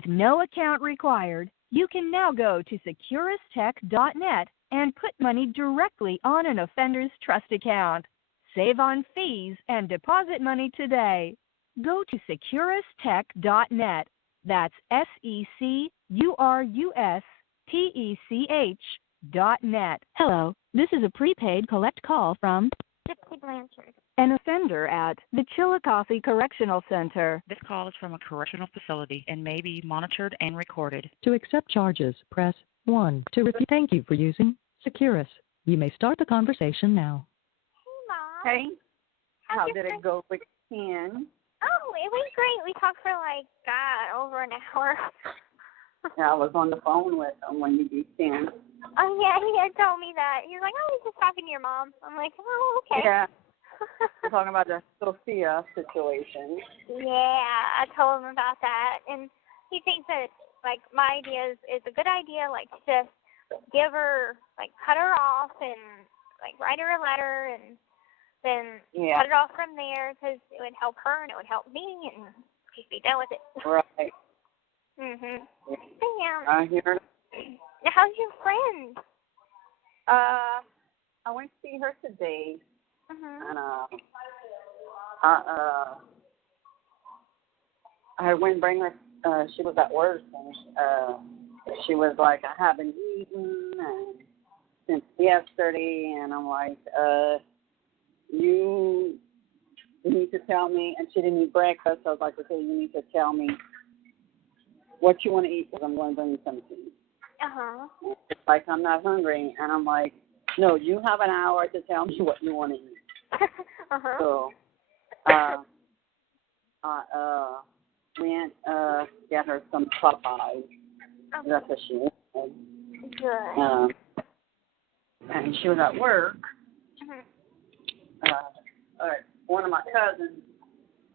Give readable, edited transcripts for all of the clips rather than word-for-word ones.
With no account required, you can now go to securustech.net and put money directly on an offender's trust account. Save on fees and deposit money today. Go to securustech.net. That's SECURUSTECH.net. Hello, this is a prepaid collect call from Gypsy Blanchard. an offender at the Chillicothe Correctional Center. This call is from a correctional facility and may be monitored and recorded. To accept charges, press 1. To repeat, thank you for using Securus. You may start the conversation now. Hey, Mom. Hey, how did it go with Ken? Oh, it was great. We talked for over an hour. Yeah, I was on the phone with him when you beat Ken. Oh, yeah, he had told me that. He was like, oh, he's just talking to your mom. I'm like, oh, okay. Yeah. We're talking about the Sophia situation. Yeah, I told him about that. And he thinks that, my idea is a good idea, to just give her, cut her off and, write her a letter and then cut it off from there because it would help her and it would help me and just be done with it. Right. Mhm. Yeah. Yeah. I hear it. How's your friend? I went to see her today, and I went and bring her. She was at work, and she was like, I haven't eaten since yesterday, and I'm like, you need to tell me. And she didn't eat breakfast, so I was like, okay, you need to tell me what you want to eat because I'm going to bring you something to eat. It's like, I'm not hungry. And I'm like, no, you have an hour to tell me what you want to eat. So I went get her some Popeyes. That's what she wanted. Good. And she was at work. One of my cousins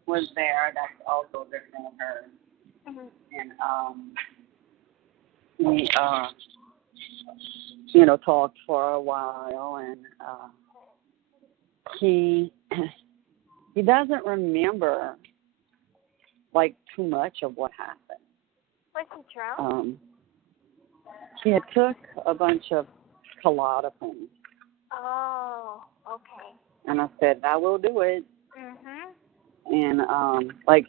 was there. That's also a good friend of hers. And we, talked for a while, and he doesn't remember too much of what happened. Was he drunk? He had took a bunch of Klonopin. Oh, okay. And I said, I will do it. And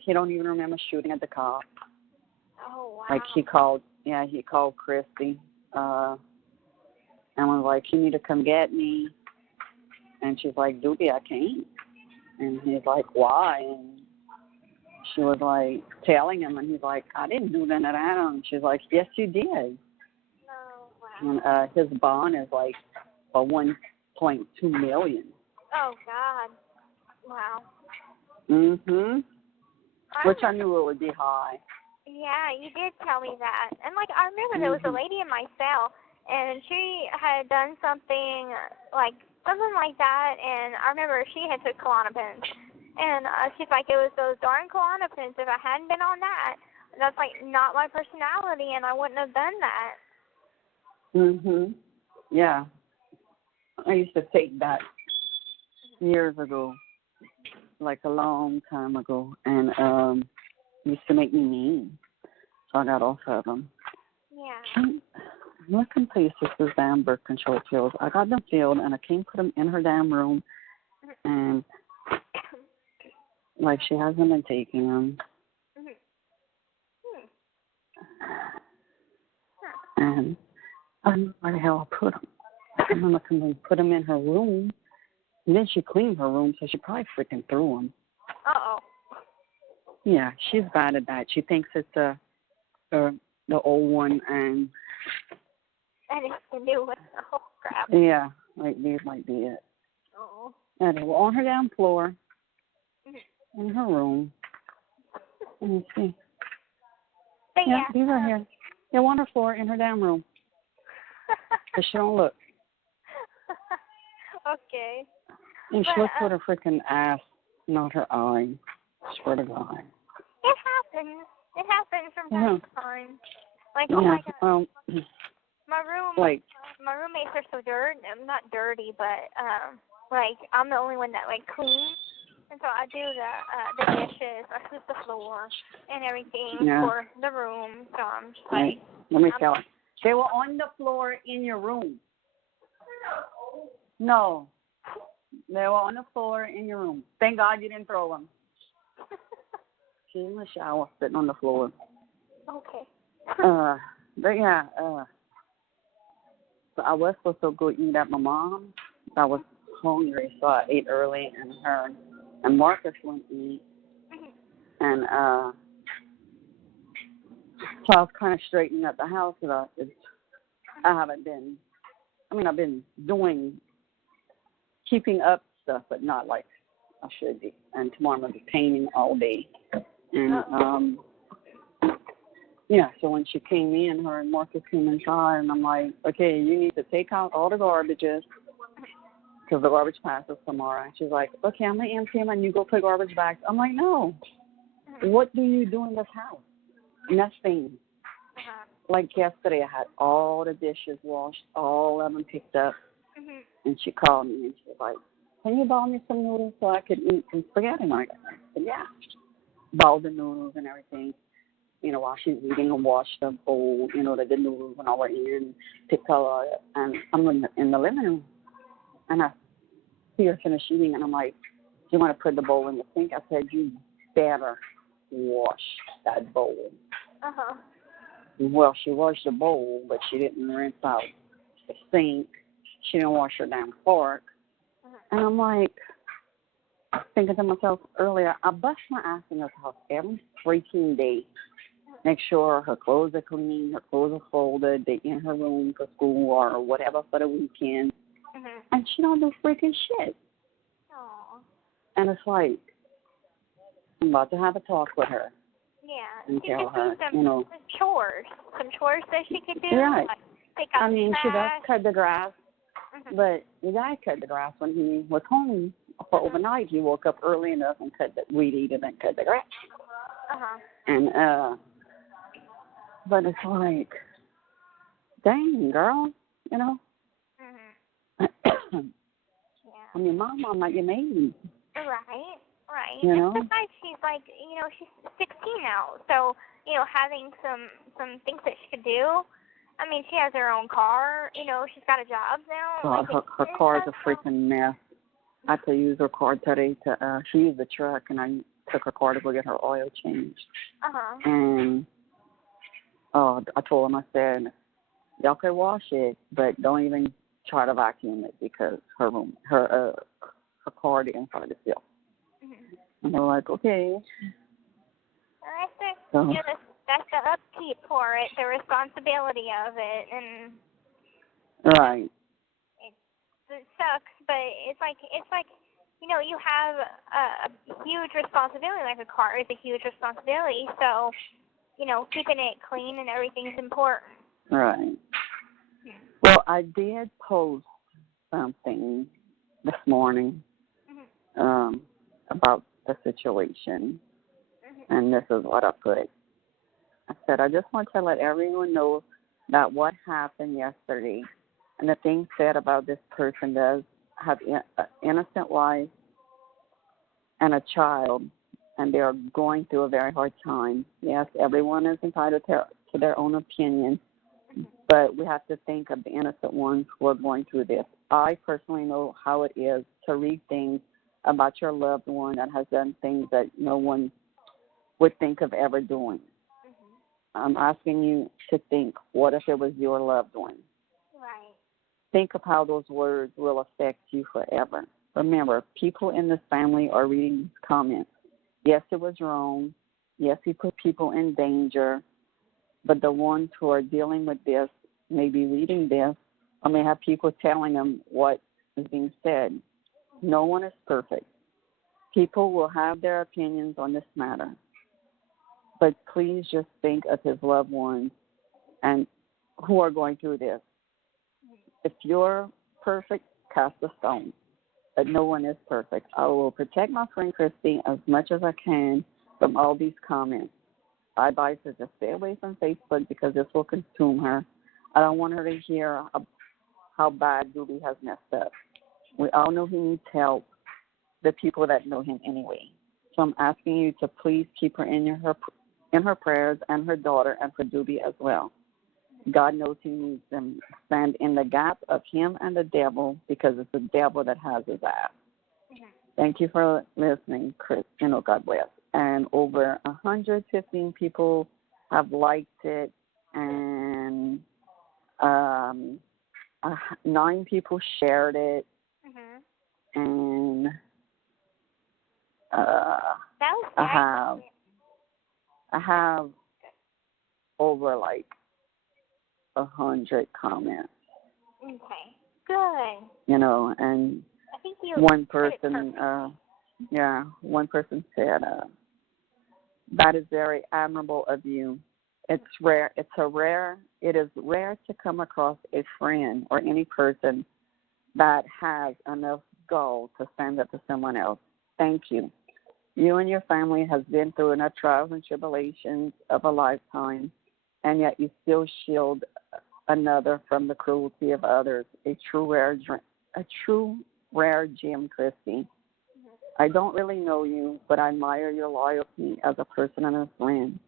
he don't even remember shooting at the cop. Oh, wow. He called Kristy, and was like, you need to come get me. And she's like, Doobie, I can't. And he's like, why? And she was like telling him, and he's like, I didn't do that at Adam. She's like, yes, you did. Oh, wow. And his bond is for $1.2 million. Oh, God. Wow. Which I knew it would be high. Yeah, you did tell me that. And, I remember there was a lady in my cell, and she had done something like that, and I remember she had took Klonopin. And she's like, it was those darn Klonopins. If I hadn't been on that, that's, not my personality, and I wouldn't have done that. Yeah. I used to take that years ago, a long time ago, and used to make me mean. So I got off of them. Yeah. I'm looking places for damn birth control pills. I got them filled, and I can't put them in her damn room, and she hasn't been taking them. And I don't know where the hell I put them. I'm going to put them in her room. And then she cleaned her room, so she probably freaking threw them. Uh-oh. Yeah, she's bad at that. She thinks it's the old one, and it's the new one. Oh, crap. Yeah, these might be it. Oh. And they were on her down floor in her room. Let me see. Yeah, these are here. They're on her floor in her damn room. But she don't look. Okay. And she looks with her freaking ass, not her eye. Swear to God. It happens. It happens from time to time. Oh my God. My roommates are so dirty. I'm not dirty, but I'm the only one that cleans, and so So I do the dishes, I sweep the floor, and everything for the room. So I'm just like, let me tell you, they were on the floor in your room. No, they were on the floor in your room. Thank God you didn't throw them. She's in the shower, sitting on the floor. Okay. But yeah, so I was supposed to go eat at my mom's. I was hungry, so I ate early, and her and Marcus went to eat. And so I was kind of straightening up the house. I've been keeping up stuff, but not like I should be. And tomorrow I'm going to be painting all day. And, so when she came in, her and Marcus came inside, and I'm like, okay, you need to take out all the garbages because the garbage passes tomorrow. And she's like, okay, I'm going to empty them and you go put garbage bags. I'm like, no. What do you do in this house? Nothing. Like yesterday, I had all the dishes washed, all of them picked up. And she called me and she was like, can you buy me some noodles so I could eat some spaghetti? And I said, yeah. Bought the noodles and everything. While she's eating, and washed the bowl, the noodles when I were in, picked all of it. And I'm in the living room. And I see her finish eating, and I'm like, do you want to put the bowl in the sink? I said, you better wash that bowl. Well, she washed the bowl, but she didn't rinse out the sink. She didn't wash her damn fork. And I'm like, thinking to myself earlier, I bust my ass in this house every freaking day. Make sure her clothes are clean, her clothes are folded, they're in her room for school or whatever for the weekend. And she don't do freaking shit. Aww. And it's like, I'm about to have a talk with her. Yeah. And tell her, some chores that she could do. Right. Like pick up she does cut the grass, but the guy cut the grass when he was home for overnight. He woke up early enough and we'd eat and then cut the grass. And, but it's like, dang, girl, I mean, Mom, I'm not your maid. Right. And besides, she's like, she's 16 now. So, having some things that she could do. I mean, she has her own car. She's got a job now. God, her car is a freaking mess. I had to use her car today she used the truck, and I took her car to go get her oil changed. And, I told him, I said, y'all could wash it, but don't even try to vacuum it because her car, the inside is filth. And they were like, okay. That's the upkeep for it, the responsibility of it, and right. It sucks, but it's like you have a huge responsibility. Like a car is a huge responsibility, so keeping it clean and everything's important. Right. Well, I did post something this morning about the situation, and this is what I put. I said, I just want to let everyone know that what happened yesterday and the things said about this person does have an innocent life and a child, and they are going through a very hard time. Yes, everyone is entitled to their own opinion, but we have to think of the innocent ones who are going through this. I personally know how it is to read things about your loved one that has done things that no one would think of ever doing. I'm asking you to think, what if it was your loved one? Right. Think of how those words will affect you forever. Remember, people in this family are reading these comments. Yes, it was wrong. Yes, he put people in danger. But the ones who are dealing with this may be reading this or may have people telling them what is being said. No one is perfect. People will have their opinions on this matter. But please just think of his loved ones and who are going through this. If you're perfect, cast a stone. But no one is perfect. I will protect my friend Kristy as much as I can from all these comments. I advise her to stay away from Facebook because this will consume her. I don't want her to hear how bad Ruby has messed up. We all know he needs help, the people that know him anyway. So I'm asking you to please keep her in her prayers, and her daughter, and for Doobie as well. God knows he needs them. Stand in the gap of him and the devil, because it's the devil that has his ass. Thank you for listening, Chris. God bless. And over 115 people have liked it, and 9 people shared it, and that was I have over like 100 comments. Okay, good. And I think you one person, one person said, "That is very admirable of you. It is rare to come across a friend or any person that has enough gall to stand up to someone else. Thank you. You and your family have been through enough trials and tribulations of a lifetime, and yet you still shield another from the cruelty of others. A true rare gem, Kristy. I don't really know you, but I admire your loyalty as a person and a friend.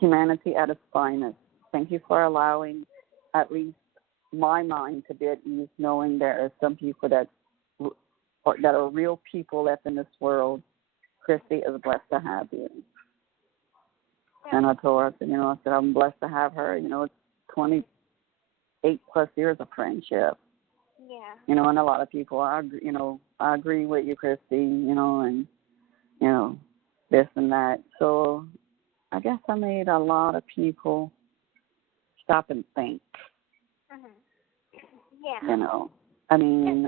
Humanity at its finest. Thank you for allowing at least my mind to be at ease, knowing there are some people that are real people left in this world. Kristy is blessed to have you." And I told her, I said, I'm blessed to have her. It's 28 plus years of friendship. Yeah. And a lot of people, I agree with you, Kristy, and, this and that. So I guess I made a lot of people stop and think. Yeah.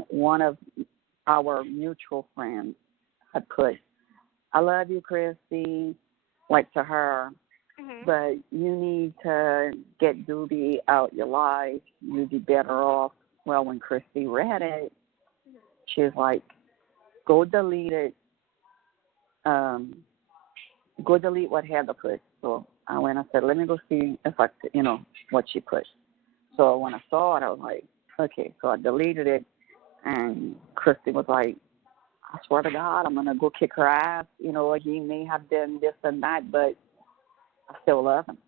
One of our mutual friends had put, "I love you, Kristy," like to her, but you need to get Doobie out your life. You'd be better off. Well, when Kristy read it, she was like, "Go delete it. Go delete what Heather put." So I went and said, "Let me go see if I, what she put." So when I saw it, I was like, okay. So I deleted it, and Kristy was like, "I swear to God, I'm going to go kick her ass. He may have done this and that, but I still love him."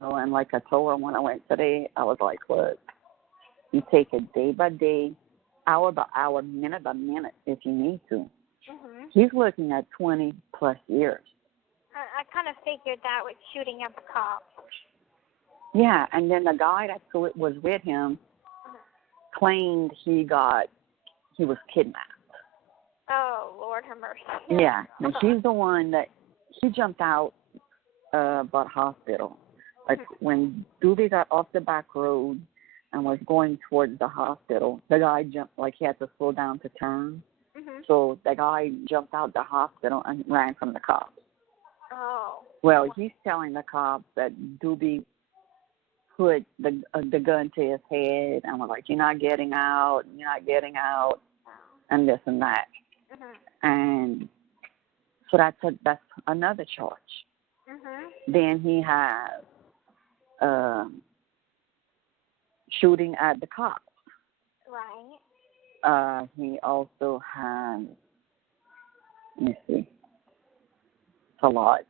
And like I told her when I went today, I was like, look, you take it day by day, hour by hour, minute by minute if you need to. He's looking at 20 plus years. I kind of figured that with shooting at the cops. Yeah, and then the guy that was with him claimed he was kidnapped. Oh, Lord have mercy. Yeah, and he's the one that he jumped out about hospital. Like when Doobie got off the back road and was going towards the hospital, the guy jumped, like he had to slow down to turn. So the guy jumped out the hospital and ran from the cops. Oh. Well, he's telling the cops that Doobie put the gun to his head and was like, "You're not getting out, and this and that." And so that's another charge. Then he has shooting at the cops. Right. He also has, let me see, it's a lot.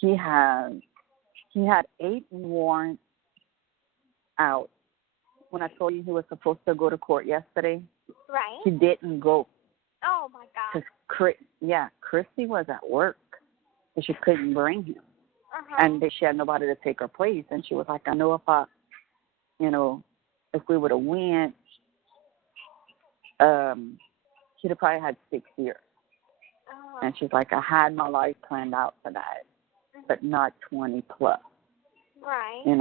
He had 8 warrants out. When I told you he was supposed to go to court yesterday, Right. he didn't go. Oh my God. Because Kristy was at work, so she couldn't bring him, and she had nobody to take her place. And she was like, "I know if we would have went, she'd have probably had 6 years." And she's like, "I had my life planned out for that, but not 20 plus." Right. And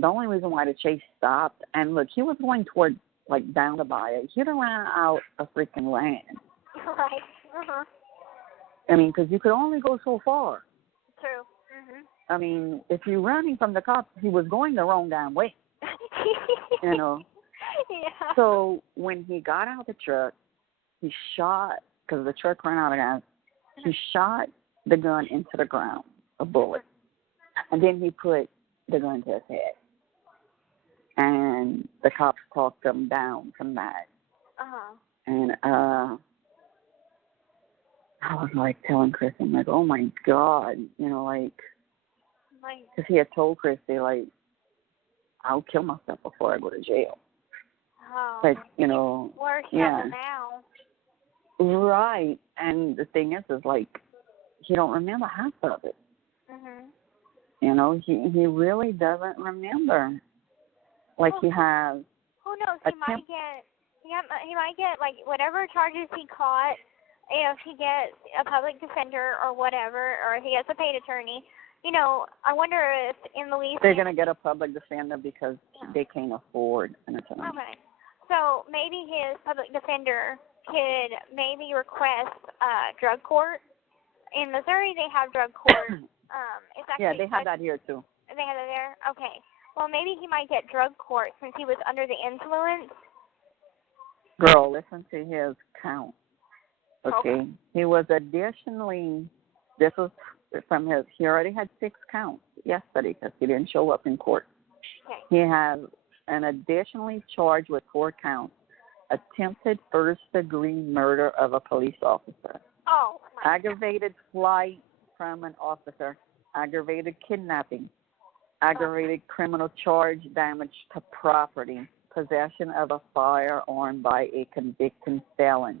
the only reason why the chase stopped, and look, he was going towards like down the bayou. He'd have ran out of freaking land. Right. Because you could only go so far. True. If you're running from the cops, he was going the wrong damn way. Yeah. So when he got out of the truck, he shot, because the truck ran out of gas, he shot the gun into the ground, a bullet. And then he put the gun to his head. And the cops talked him down from that. And I was like telling Kristy, I'm like, oh my God, you know, like, because he had told Kristy, like, I'll kill myself before I go to jail. But, you know, worse yeah. now. Right. And the thing is like, he don't remember half of it. You know, he really doesn't remember. Like he has. Who knows? He might get like whatever charges he caught. If he gets a public defender or whatever, or if he gets a paid attorney, you know, I wonder if in Louisiana they're gonna get a public defender because they can't afford an attorney. Okay, so maybe his public defender could maybe request drug court. In Missouri, they have drug court. Yeah, they have that here too. They have it there? Okay. Well, maybe he might get drug court since he was under the influence. Girl, listen to his count. Okay. He was additionally, this was from his, he already had 6 counts yesterday because he didn't show up in court. Okay. He has an additionally charged with 4 counts, attempted first-degree murder of a police officer. Oh, my aggravated flight from an officer, aggravated kidnapping, aggravated criminal charge, damage to property, possession of a firearm by a convicted felon,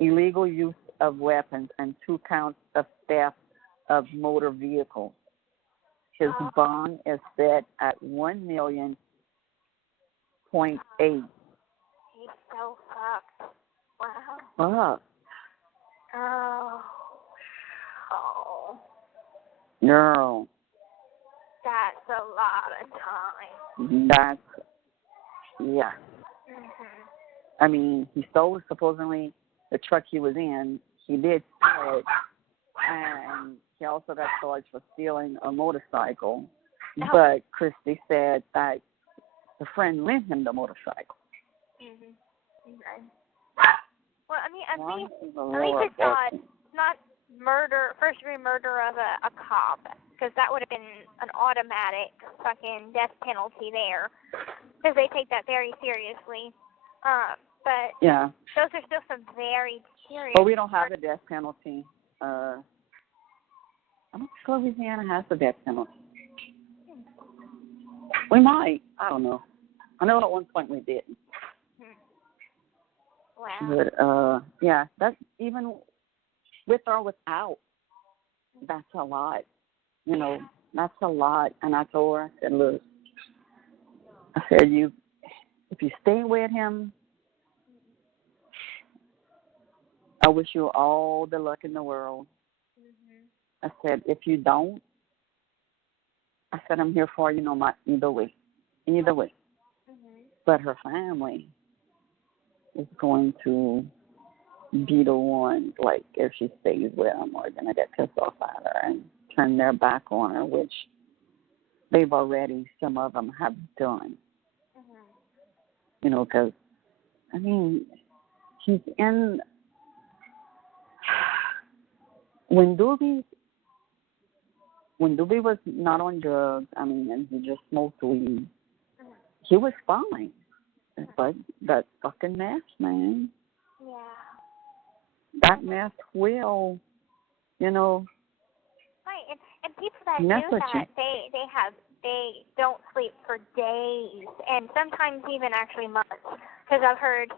illegal use of weapons, and 2 counts of theft of motor vehicles. His bond is set at $1.8 million. He's so fucked. Wow. Fuck. Oh. Girl. That's a lot of time. That's, yeah. I mean, he stole supposedly the truck he was in. He did steal it, and he also got charged for stealing a motorcycle. But Kristy said that the friend lent him the motorcycle. Okay. Well, I mean, at least it's not murder, first-degree murder of a cop, because that would have been an automatic fucking death penalty there, because they take that very seriously. But yeah, those are still some very serious. But we don't have a death penalty. I don't think Louisiana has a death penalty. We might. I don't know. I know at one point we did. Wow. But yeah, that's even with or without. That's a lot. You know, that's a lot. And I told her, I said, look, I said, if you stay with him, I wish you all the luck in the world. I said, if you don't, I said, I'm here for you, either way. But her family is going to be the ones, like, if she stays with him, are going to get pissed off at her and turn their back on her, which they've already, some of them have done. You know, because, I mean, he's in, when Doobie was not on drugs, I mean, and he just smoked weed, he was fine. But that fucking mess, man. Yeah. That mess will, you know. Right, and people that mess do with that, you. they don't sleep for days, and sometimes even actually months. Because I've heard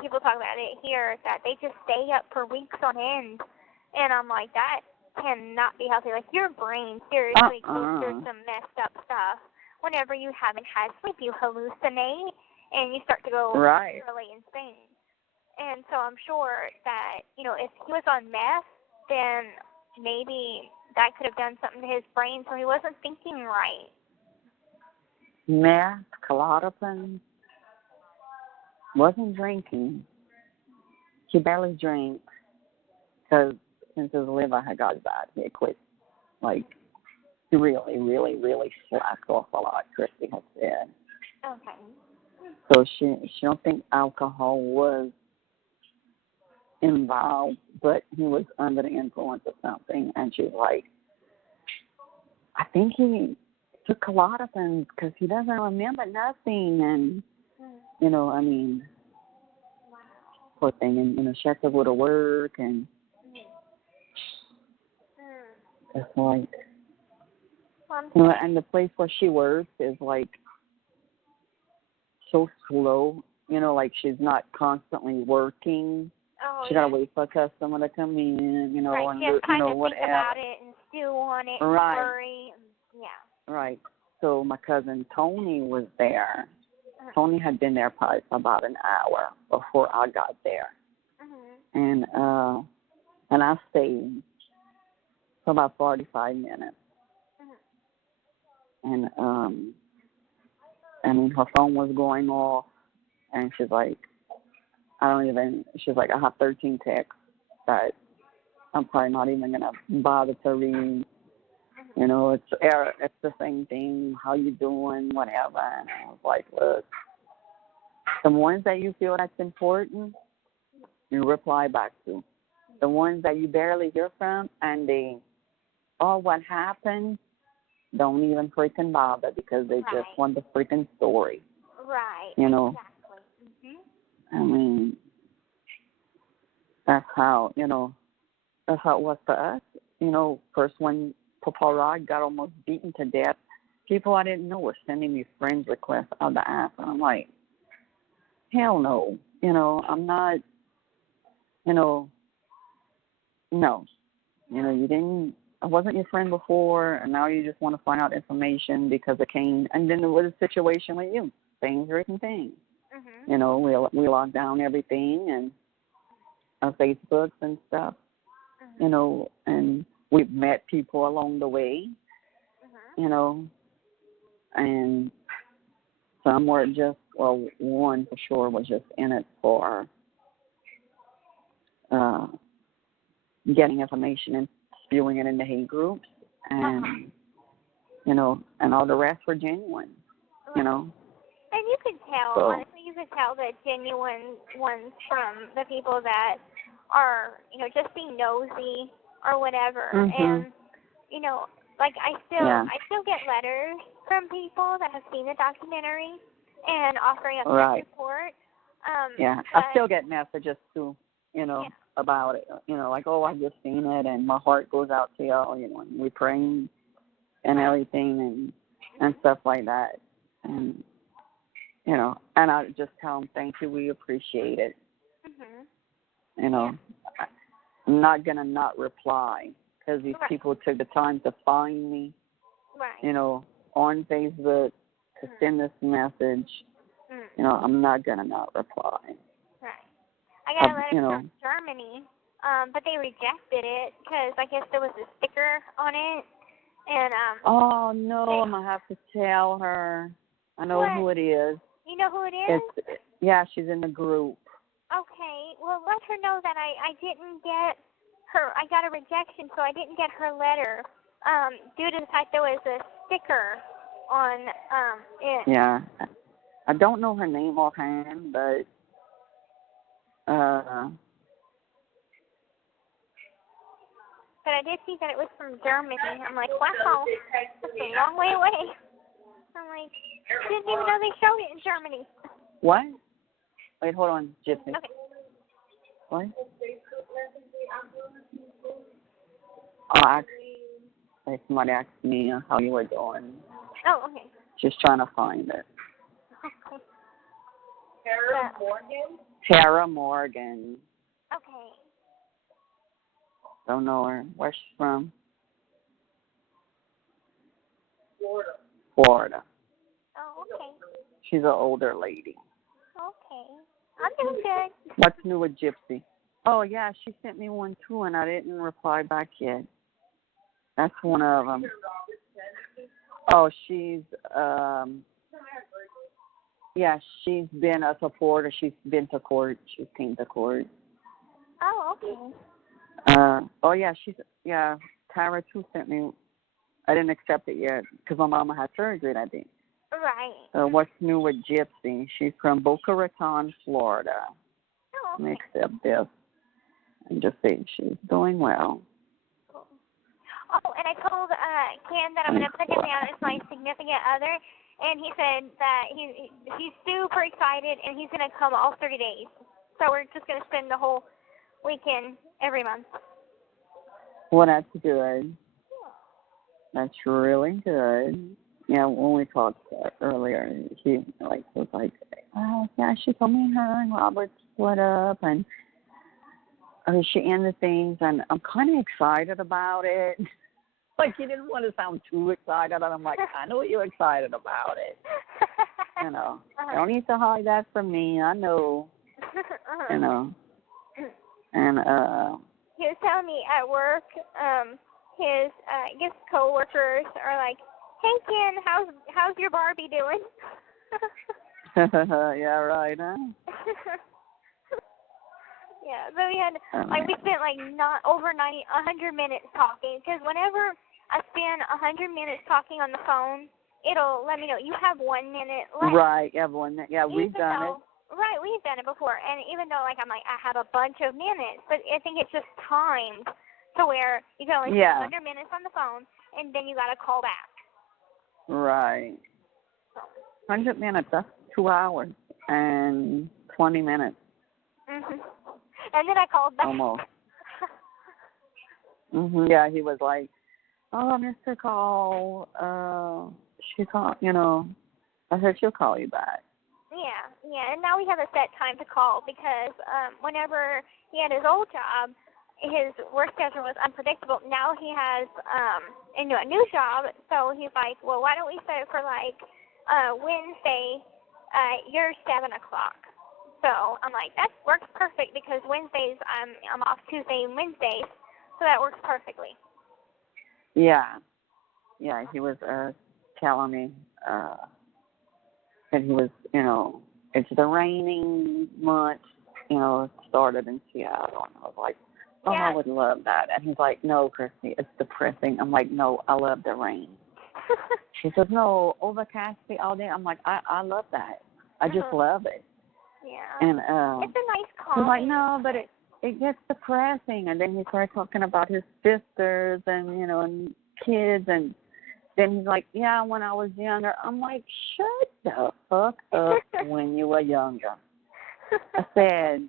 people talk about it here, that they just stay up for weeks on end. And I'm like, that cannot be healthy. Like, your brain seriously goes through some messed up stuff. Whenever you haven't had sleep, you hallucinate, and you start to go really insane. And so I'm sure that, if he was on meth, then maybe that could have done something to his brain, so he wasn't thinking right. Meth, Klonopin, wasn't drinking. He barely drank because since his liver had got bad, he had quit. Like, he really, really, really slacked off a lot, Kristy has said. Okay. So she don't think alcohol was involved, but he was under the influence of something. And she's like, I think he took a lot of things because he doesn't remember nothing. And, you know, I mean, poor thing. And, you know, she had to go to work. And it's like, you know, and the place where she works is like so slow. You know, like she's not constantly working. Oh, she gotta wait for a customer to come in, you know, right. and She has time to whatever. think about it and stew on it Right. and worry. Yeah. Right. So my cousin Tony was there. Tony had been there probably for about an hour before I got there. And I stayed for about 45 minutes. And I mean, her phone was going off, and she's like, she's like, I have 13 texts that I'm probably not even going to bother to read. You know, it's the same thing, how you doing, whatever. And I was like, look, the ones that you feel that's important, you reply back to. The ones that you barely hear from and what happened, don't even freaking bother because they just want the freaking story. Right. You know? Exactly. I mean, that's how it was for us. You know, first when Papa Rod got almost beaten to death, people I didn't know were sending me friend requests on the app. And I'm like, hell no. You know, I'm not, you know, no. You know, I wasn't your friend before, and now you just want to find out information because it came. And then there was a situation with you, same written thing. You know, we locked down everything and our Facebooks and stuff. You know, and we've met people along the way. You know, and some were just, well, one for sure was just in it for getting information and spewing it in the hate groups, and you know, and all the rest were genuine. You know. And you can tell, honestly, you can tell the genuine ones from the people that are, you know, just being nosy or whatever. And, you know, like I still get letters from people that have seen the documentary and offering up their support. I still get messages too, you know, about it. You know, like, oh, I just seen it, and my heart goes out to y'all. You know, and we praying and everything and stuff like that. And you know, and I just tell them, thank you, we appreciate it. You know, I'm not going to not reply because these people took the time to find me, you know, on Facebook to send this message. You know, I'm not going to not reply. I got a letter from Germany, but they rejected it because I guess there was a sticker on it. And oh, no, I'm going to have to tell her. I know who it is. You know who it is? She's in the group. Okay, well, let her know that I didn't get I got a rejection, so I didn't get her letter due to the fact there was a sticker on it. Yeah, I don't know her name offhand, but but I did see that it was from Germany. I'm like, wow, that's a long way away. I'm like, didn't even know they showed it in Germany. What? Wait, hold on, Gypsy. Okay. What? Somebody asked me how you were doing. Oh, okay. Just trying to find it. Okay. Tara Morgan. Okay. Don't know her. Where's she from? Florida. Oh, okay. She's an older lady. Okay. I'm doing good. What's new with Gypsy? Oh, yeah, she sent me one, too, and I didn't reply back yet. That's one of them. Oh, she's been a supporter. She's been to court. She came to court. Oh, okay. Tara, too, sent me. I didn't accept it yet because my mama had surgery that day. Right. What's new with Gypsy? She's from Boca Raton, Florida. Oh, okay. Let me accept this. and just say she's doing well. Oh, and I told Ken that I'm going to put him down as my significant other, and he said that he's super excited, and he's going to come all 3 days. So we're just going to spend the whole weekend every month. Well, that's good. That's really good. Yeah, when we talked earlier, she was like, oh, yeah, she told me her and Robert split up, and she ended things, and I'm kind of excited about it. Like, he didn't want to sound too excited, and I'm like, I know you're excited about it. You know, you don't need to hide that from me. I know. You know. And he was telling me at work, his I guess coworkers are like, hey Ken, how's your Barbie doing? Yeah, right, huh? Yeah, but we had we spent not over 100 minutes talking, because whenever I spend 100 minutes talking on the phone, it'll let me know you have 1 minute left. Right, you have 1 minute. Yeah, we've done it. Right, we've done it before, and even though I have a bunch of minutes, but I think it's just timed to where you can only spend 100 minutes on the phone, and then you got to call back. Right. 100 minutes, that's 2 hours and 20 minutes. Mhm. And then I called back. Almost. Yeah, he was like, oh, I missed her call. She called, I heard she'll call you back. Yeah, and now we have a set time to call, because whenever he had his old job, his work schedule was unpredictable. Now he has a new job, so he's like, well, why don't we set it for Wednesday, you're 7 o'clock. So I'm like, that works perfect, because Wednesdays I'm off Tuesday and Wednesdays, so that works perfectly. Yeah, he was telling me that he was, it's the raining month, it started in Seattle, and I was like, oh, yeah. I would love that. And he's like, no, Kristy, it's depressing. I'm like, no, I love the rain. He says, no, overcasty all day. I'm like, I love that. I just love it. Yeah. And it's a nice calm. He's like, no, but it gets depressing. And then he started talking about his sisters and, and kids. And then he's like, yeah, when I was younger. I'm like, shut the fuck up when you were younger. I said,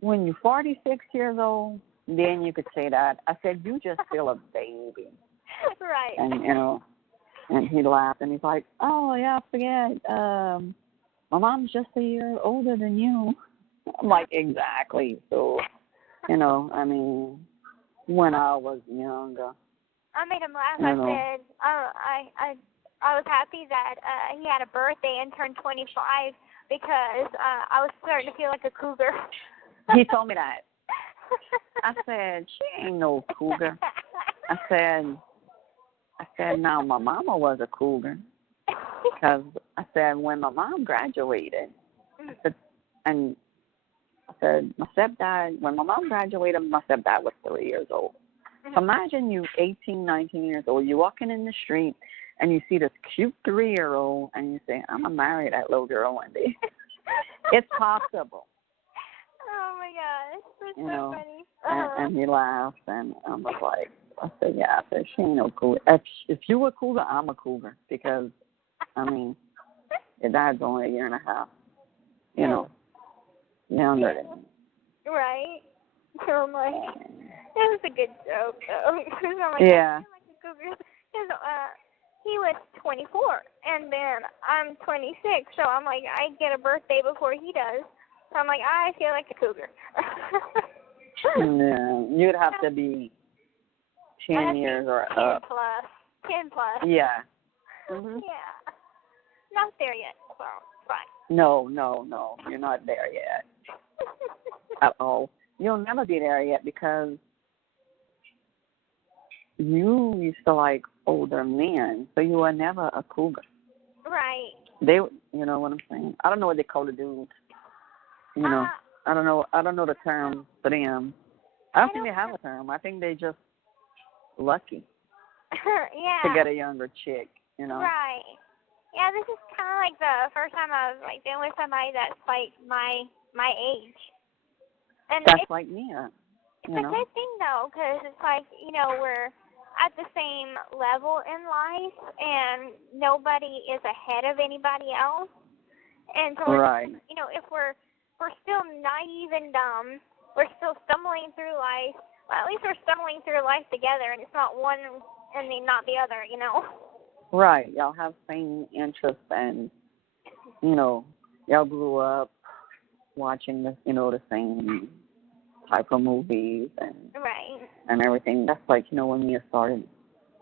when you're 46 years old, then you could say that. I said, you just feel a baby. Right. And, and he laughed, and he's like, oh, yeah, I forget. My mom's just a year older than you. I'm like, exactly. So, when I was younger. I made him laugh. I said, I was happy that he had a birthday and turned 25, because I was starting to feel like a cougar. He told me that. I said, she ain't no cougar. I said, now my mama was a cougar. Because I said, when my mom graduated, my stepdad, when my mom graduated, my stepdad was 3 years old. So imagine you 18, 19 years old, you're walking in the street, and you see this cute 3-year-old, and you say, I'm going to marry that little girl one day. It's possible. Oh, my gosh. That's so funny. And he laughed, and I was like, I said, yeah, she ain't no cougar. If you were a cougar, I'm a cougar, because, your dad's only a year and a half, younger than me. Right. So I'm like, that was a good joke, though. I'm like, yeah. I like the cougars. He was 24, and then I'm 26, so I'm like, I get a birthday before he does. So I'm like, I feel like a cougar. No, you'd have to be 10 years or 10 up. 10 plus. Yeah. Yeah. Not there yet, so fine. No, you're not there yet. At all. You'll never be there yet, because you used to like older men, so you were never a cougar. Right. They, you know what I'm saying? I don't know what they call the dudes. I don't know the term for them. I don't think they have a term. I think they just lucky. Yeah. To get a younger chick, Right. Yeah, this is kind of like the first time I was been with somebody that's like my age. And That's it's, like me, it's a good thing, though, because it's like, we're at the same level in life, and nobody is ahead of anybody else. And so, right. if we're still naive and dumb, we're still stumbling through life. Well, at least we're stumbling through life together, and it's not one and then not the other, Right. Y'all have same interests, and y'all grew up watching the same type of movies and right. and everything. That's like when Mia started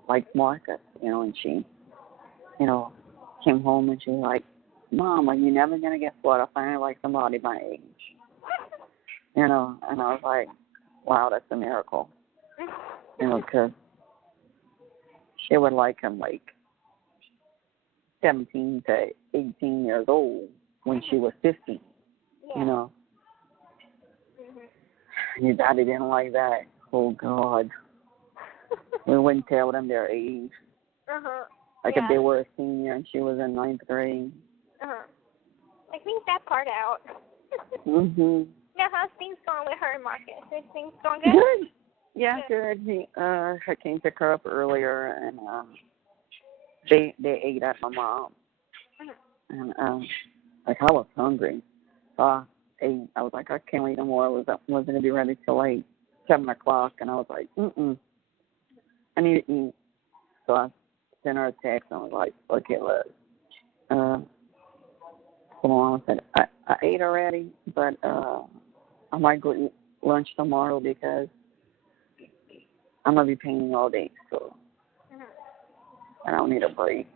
like Marcus, and she came home and she was like, Mom, are you never gonna guess what? I finally like somebody my age. And I was like, wow, that's a miracle. Because she would like him like 17 to 18 years old when she was 15. Yeah. Your daddy didn't like that. Oh God. We wouldn't tell them their age. Like if they were a senior and she was in 9th grade. I think that part out. Now, how's things going with her and Marcus? Is things going good? Good. Yeah, good. I came to pick her up earlier, and they ate at my mom. And like I was hungry, so I ate. I was like, I can't eat no more. I wasn't gonna be ready till like 7:00, and I was like, I need to eat. So I sent her a text, and I was like, okay, look, come on. I said, I ate already, but I might go eat lunch tomorrow because I'm gonna be painting all day, so I don't need a break.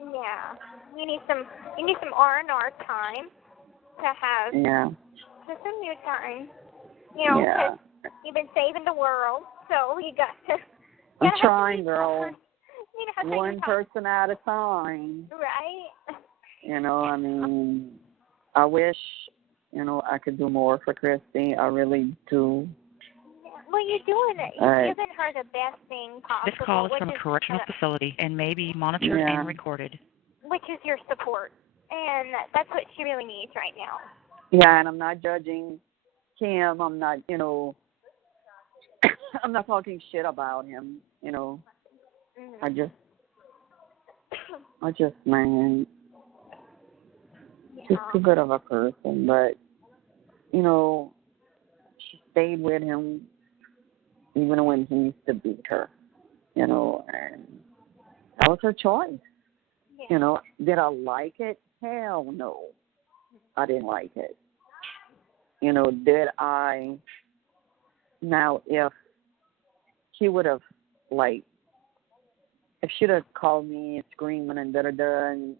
Yeah, you need some R&R time to have. Yeah. Just some new time, because you've been saving the world, so you got to. I'm trying, girl. One person person at a time. Right. I mean, I wish, I could do more for Kristy. I really do. Well, you're doing it. You're giving her the best thing possible. This call is from a correctional facility and may be monitored and recorded. Which is your support. And that's what she really needs right now. Yeah, and I'm not judging him. I'm not, I'm not talking shit about him, I just, man, just too good of a person. But, she stayed with him even when he used to beat her, and that was her choice. Yeah. Did I like it? Hell no. I didn't like it. Did I? Now, if she would have, like, if she'd have called me screaming and da-da-da and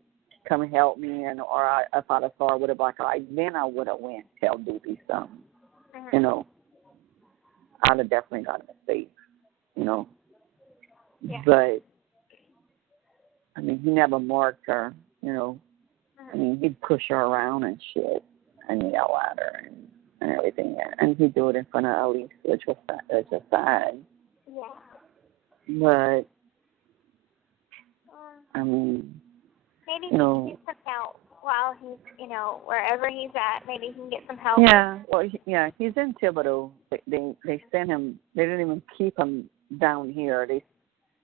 come and help me, or if I'd have saw her with a black eye, then I would have went tell Doopy something. I'd have definitely gotten a mistake, Yeah. But, I mean, he never marked her, I mean, he'd push her around and shit and yell at her and everything. And he'd do it in front of Elise, which was sad. Yeah. But, I mean, maybe he can get some help while he's, wherever he's at. Maybe he can get some help. Yeah, well, he's in Thibodeau. They sent him. They didn't even keep him down here. They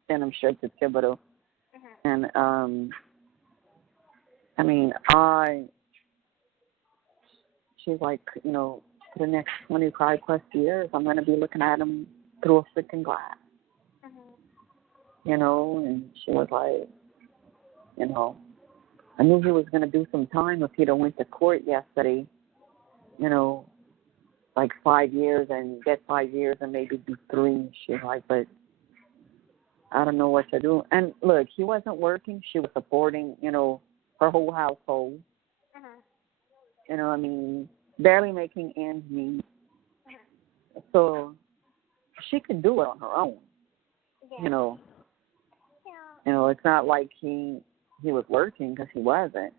sent him straight to Thibodeau. And I mean, she's like, for the next 25 plus years, I'm going to be looking at him through a freaking glass. And she was like, I knew he was going to do some time if he'd have went to court yesterday, like 5 years and get 5 years and maybe do 3. She's like, but I don't know what to do. And look, he wasn't working. She was supporting, her whole household. I mean, barely making ends meet. So she could do it on her own. Yeah. It's not like he was working because he wasn't.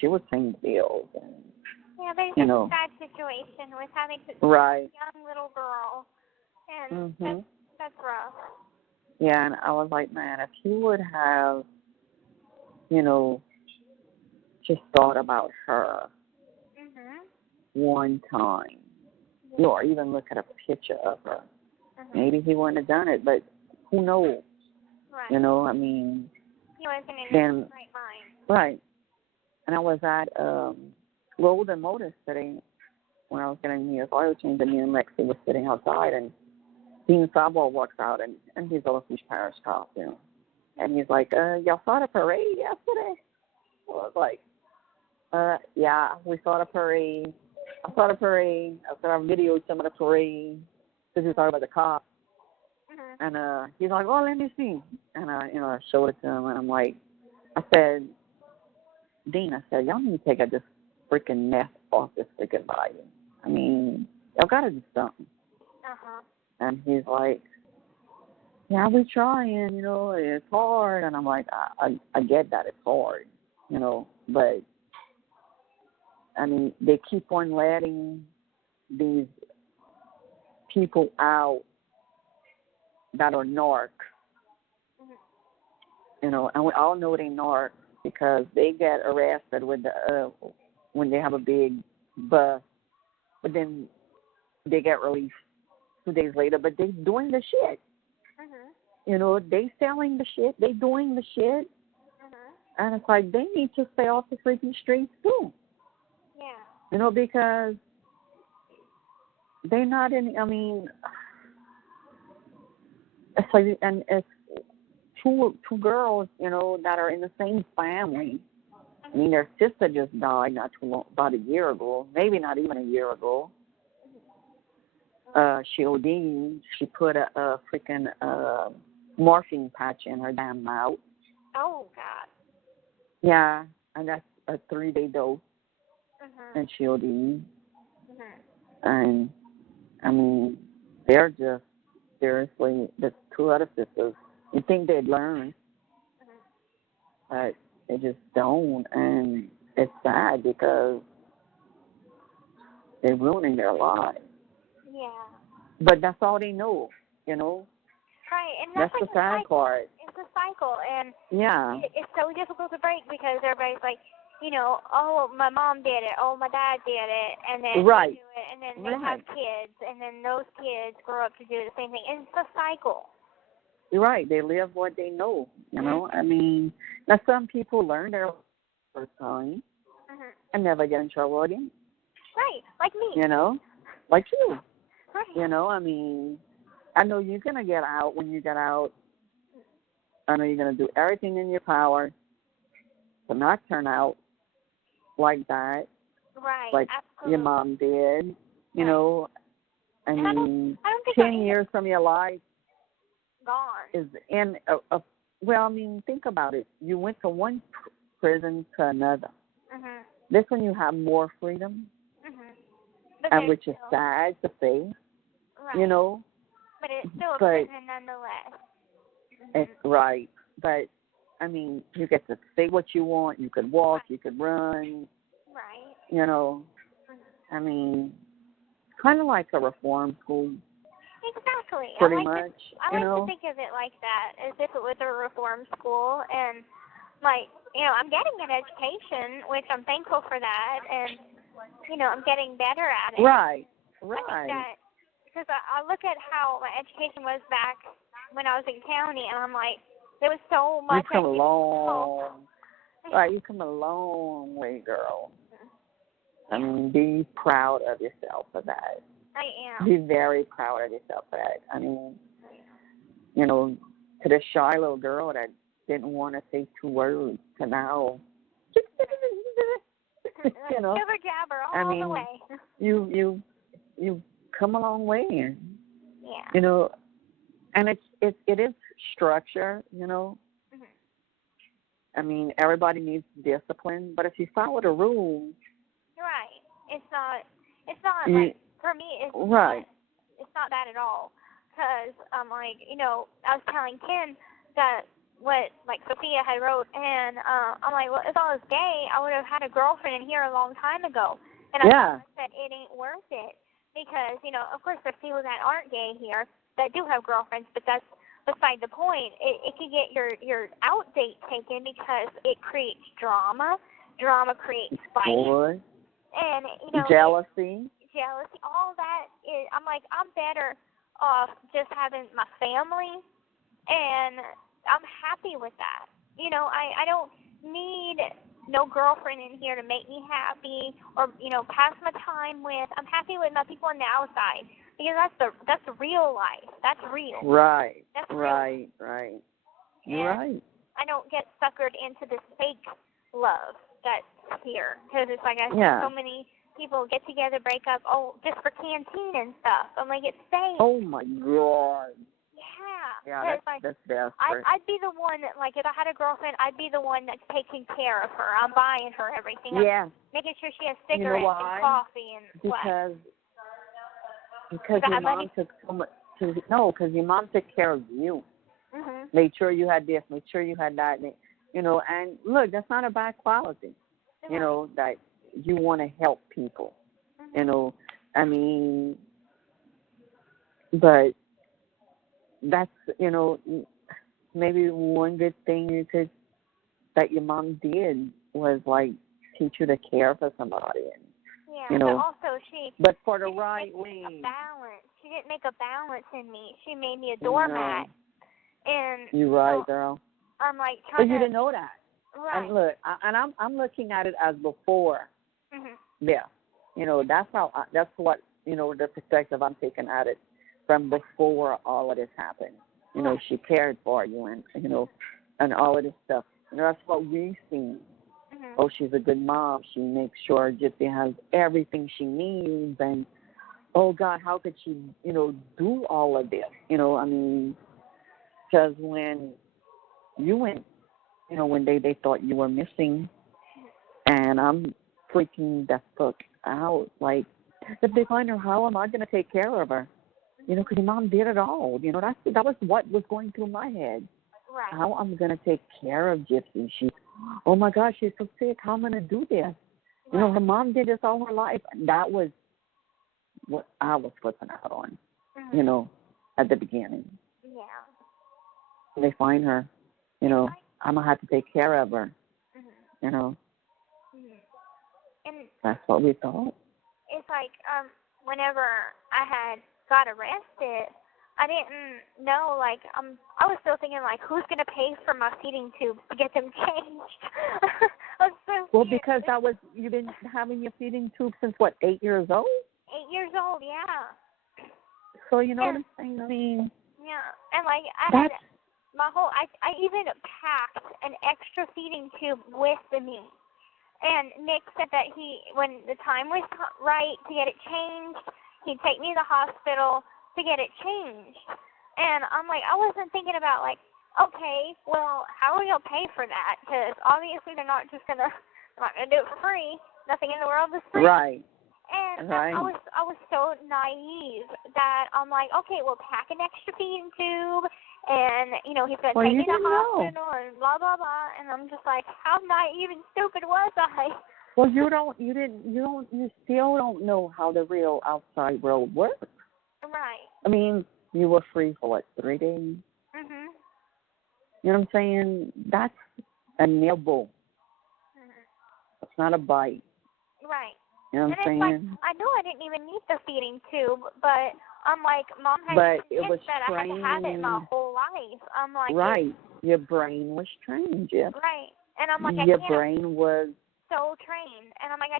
She was paying bills. And, yeah, there's a sad situation with having such a young little girl. And that's rough. Yeah, and I was like, man, if he would have, just thought about her one time, or even look at a picture of her. Maybe he wouldn't have done it, but who knows? Right. You know, I mean. He wasn't in his right mind. Right. And I was at Golden Motors today when I was getting his oil change, and me and Lexi was sitting outside, and Dean Sabo walks out, and he's also his parish cop, you know. And he's like, y'all saw the parade yesterday? I was like, yeah, we saw the parade. I saw the parade. I said I videoed some of the parade because he was talking about the cops. And he's like, oh, let me see. And I showed it to him, and I'm like, I said, Dean, I said, y'all need to take this freaking mess off this freaking body. I mean, y'all got to do something. And he's like, yeah, we trying, you know, it's hard. And I'm like, I get that it's hard, you know, but, I mean, they keep on letting these people out that are narc, you know, and we all know they narc because they get arrested with the when they have a big bust, but then they get released 2 days later, but they doing the shit. You know, they selling the shit, they doing the shit, and it's like they need to stay off the freaking streets too. Yeah. You know, because they're not in. I mean, it's like, and it's two girls, you know, that are in the same family. I mean, their sister just died not too long, about a year ago, maybe not even a year ago. She OD'd. She put a freaking morphine patch in her damn mouth. Oh, God. Yeah, and that's a 3-day dose. And she OD'd. And, I mean, they're just, seriously, the two other sisters, you think they'd learn, but they just don't. And it's sad because they're ruining their lives. Yeah. But that's all they know, you know. Right, and that's like the sad part. It's a cycle, and yeah, it's so difficult to break because everybody's like, you know, oh, my mom did it, oh, my dad did it, and then right. they do it, and then they have kids, and then those kids grow up to do the same thing. And it's a cycle. You're right. They live what they know, you know. I mean, now some people learn their first time and never get in trouble again. Right, like me. You know, like you. Right. You know, I mean, I know you're going to get out when you get out. I know you're going to do everything in your power to not turn out like that. Right, like absolutely. Your mom did. You know, I mean, I don't think 10 years from your life gone. Is in well, I mean, think about it. You went from one prison to another. This one you have more freedom, and which is sad to say, you know. But it's still a prison nonetheless. It's right. But, I mean, you get to say what you want. You could walk. You could run. Right. You know, I mean, kind of like a reform school. Exactly. Pretty much. I like to think of it like that, as if it was a reform school. And, like, you know, I'm getting an education, which I'm thankful for that. And, you know, I'm getting better at it. Right. I think that, because I look at how my education was back when I was in county, and I'm like, there was so much. You come a long, right? You come a long way, girl. I mean, be proud of yourself for that. I am. Be very proud of yourself for that. I mean, you know, to this shy little girl that didn't want to say 2 words to now, you know, jibber jabber all the way. you come a long way, and yeah, you know, and it is structure, you know. I mean, everybody needs discipline, but if you follow the rules, right, it's not like, for me, it's not that at all. Because like, you know, I was telling Ken that what like Sophia had wrote, and I'm like, well, if I was gay, I would have had a girlfriend in here a long time ago. And I said it ain't worth it because, you know, of course there's people that aren't gay here that do have girlfriends, but that's beside the point. It can get your out date taken because it creates drama. Drama creates fight. And, you know, jealousy, all that like, I'm better off just having my family, and I'm happy with that. You know, I don't need no girlfriend in here to make me happy or, you know, pass my time with. I'm happy with my people on the outside because that's real life. That's real. Right. That's right. real. Right. You're right. I don't get suckered into this fake love that's here because it's like I see so many people get together, break up, just for canteen and stuff. I'm like, it's fake. Oh my God. Yeah, that's desperate. I'd be the one that, like, if I had a girlfriend, I'd be the one that's taking care of her. I'm buying her everything. Yeah. I'm making sure she has cigarettes and coffee and Because your mom took so much. Because your mom took care of you. Mm-hmm. Made sure you had this, made sure you had that. You know, and look, that's not a bad quality. Mm-hmm. You know, that you want to help people. Mm-hmm. You know, I mean, but that's, you know, maybe one good thing that your mom did was, like, teach you to care for somebody. And, you know, but also but for the right way. Balance. She didn't make a balance in me. She made me a doormat. And you're right, girl. I'm like but you didn't know that. Right. And look, I'm looking at it as before. Mm-hmm. Yeah. You know, that's what, you know, the perspective I'm taking at it from before all of this happened. You know, she cared for you and, you know, and all of this stuff. You know, that's what we've seen. Mm-hmm. Oh, she's a good mom. She makes sure Gypsy has everything she needs. And, oh, God, how could she, you know, do all of this? You know, I mean, because when you went, you know, when they thought you were missing, and I'm freaking the fuck out. Like, if they find her, how am I going to take care of her? You know, because your mom did it all. You know, that was what was going through my head. Right. How I'm going to take care of Gypsy. Oh, my gosh, she's so sick. How am I going to do this? Right. You know, her mom did this all her life. That was what I was flipping out on, you know, at the beginning. Yeah. When they find her, you know, I'm going to have to take care of her, you know. And that's what we thought. It's like whenever I had got arrested, I didn't know, like, I was still thinking, like, who's going to pay for my feeding tube to get them changed? I was so well, because you've been having your feeding tube since, what, 8 years old? 8 years old, yeah. So, you know what I'm saying? I mean, yeah, and, like, I even packed an extra feeding tube with me. And Nick said that when the time was right to get it changed, he'd take me to the hospital to get it changed. And I'm like, I wasn't thinking about, like, okay, well, how are we going to pay for that? Because obviously they're not going to do it for free. Nothing in the world is free. Right. And I was so naive that I'm like, okay, we'll pack an extra feeding tube, and, you know, he's going to take me to the hospital and blah, blah, blah. And I'm just like, how naive and stupid was I? Well, you still don't know how the real outside world works. Right. I mean, you were free for, what, 3 days? Mhm. You know what I'm saying? That's a nibble. It's not a bite. Right. You know what I'm saying? Like, I know I didn't even need the feeding tube, but I'm like, Mom had convinced that I had to have it my whole life. I'm like, right. Your brain was trained, yes. Right. And I'm like, your brain was so trained. And I'm like, I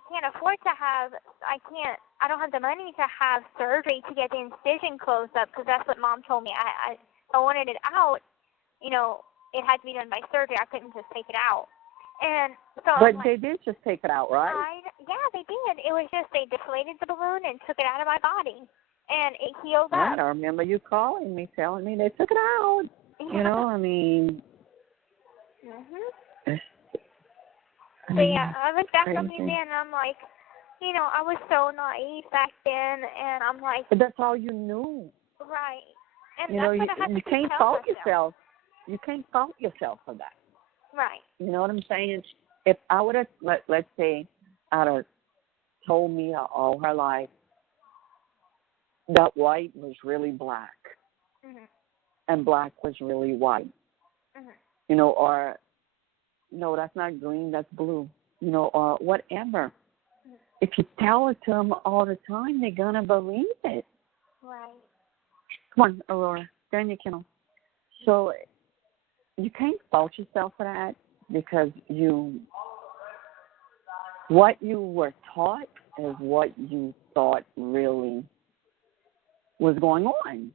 don't have the money to have surgery to get the incision closed up, because that's what Mom told me. I wanted it out, you know, it had to be done by surgery. I couldn't just take it out. And so but they did just take it out, right? Yeah, they did. It was just they deflated the balloon and took it out of my body, and it healed up. Right. I remember you calling me, telling me they took it out. Yeah. You know, I mean. So yeah, I look back on me then, and I'm like, you know, I was so naive back then, and I'm like. But that's all you knew. Right. And you know, you can't fault yourself. You can't fault yourself for that. Right. You know what I'm saying? If I would have, let's say, I'd have told me all her life that white was really black, and black was really white, you know, or no, that's not green, that's blue, you know, or whatever. If you tell it to them all the time, they're gonna believe it. Right. Come on, Aurora. Then you can. So you can't fault yourself for that because what you were taught is what you thought really was going on.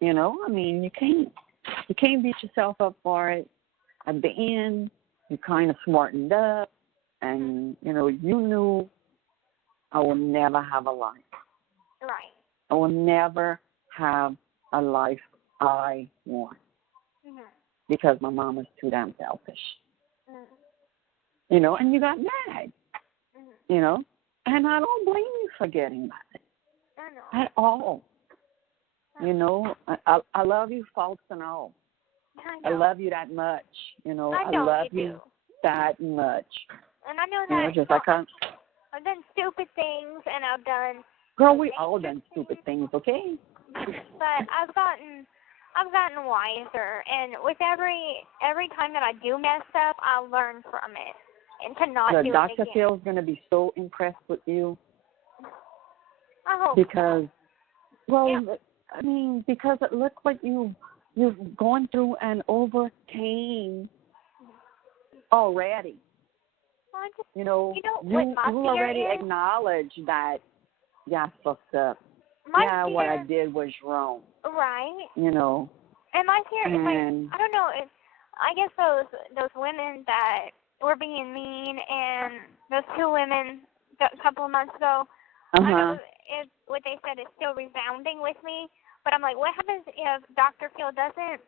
You know, I mean, you can't beat yourself up for it. At the end, you kind of smartened up, and you know, you knew I will never have a life. Right. I will never have a life I want because my mom was too damn selfish. You know, and you got mad. You know, and I don't blame you for getting mad at all. You know, I love you, folks, and all. I love you that much. You know, I love you that much. And I know that. You know, just like I've done stupid things, and I've done. Girl, we all done stupid things, okay? But I've gotten wiser, and with every time that I do mess up, I'll learn from it, and to not do it again. Dr. Phil's going to be so impressed with you. I hope because, well, yeah. I mean, because look what you've gone through and overcame already. Well, you know, you already acknowledged that, yeah, I fucked up. What I did was wrong. Right. You know. And my fear is like, I don't know, I guess those women that were being mean, and those two women a couple of months ago, I don't know if what they said is still resounding with me, but I'm like, what happens if Dr. Phil doesn't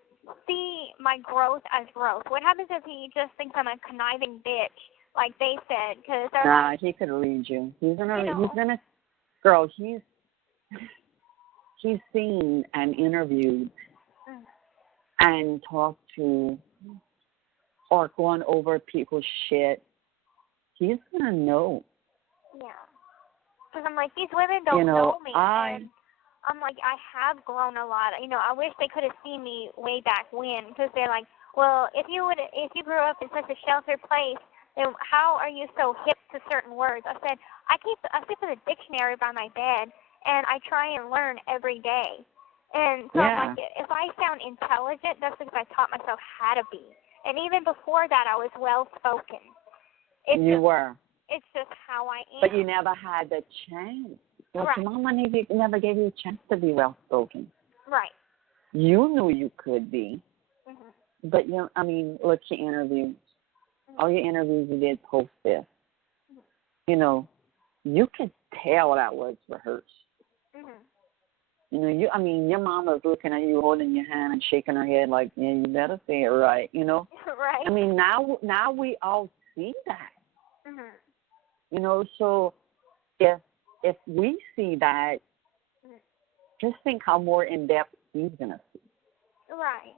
see my growth as growth? What happens if he just thinks I'm a conniving bitch, like they said? Cause they're he could read you. He's gonna, girl, he's seen and interviewed and talked to or gone over people's shit. He's gonna know. Yeah. Because I'm like, these women don't know me. And I'm like, I have grown a lot. You know, I wish they could have seen me way back when, because they're like, well, if you grew up in such a sheltered place, then how are you so hip to certain words? I said, I sleep with a dictionary by my bed, and I try and learn every day. And so I'm like, if I sound intelligent, that's because I taught myself how to be. And even before that, I was well-spoken. You were. It's just how I am. But you never had the chance. Well, right. Your mama never gave you a chance to be well-spoken. Right. You knew you could be. But, I mean, look, your interviews. All your interviews you did post this. You know, you could tell that was rehearsed. You know, your mom was looking at you, holding your hand and shaking her head like, yeah, you better say it right, you know? Right. I mean, now we all see that. You know, so if we see that, just think how more in-depth he's going to see. Right.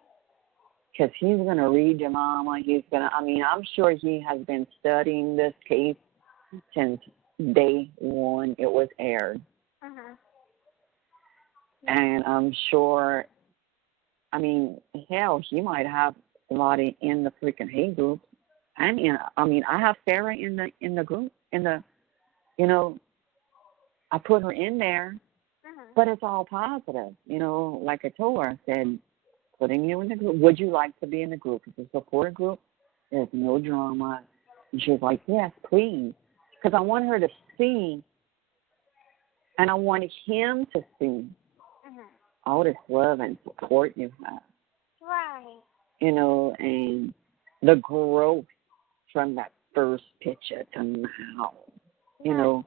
Because he's going to read your mama. I'm sure he has been studying this case since day one it was aired. And I'm sure, hell, he might have somebody in the freaking hate group. And I have Sarah in the group, I put her in there, but it's all positive. You know, like I told her, I said, putting you in the group, would you like to be in the group? It's a support group. There's no drama. And she was like, yes, please. Because I want her to see, and I wanted him to see all this love and support you have. Right. You know, and the growth from that first picture to now, you know.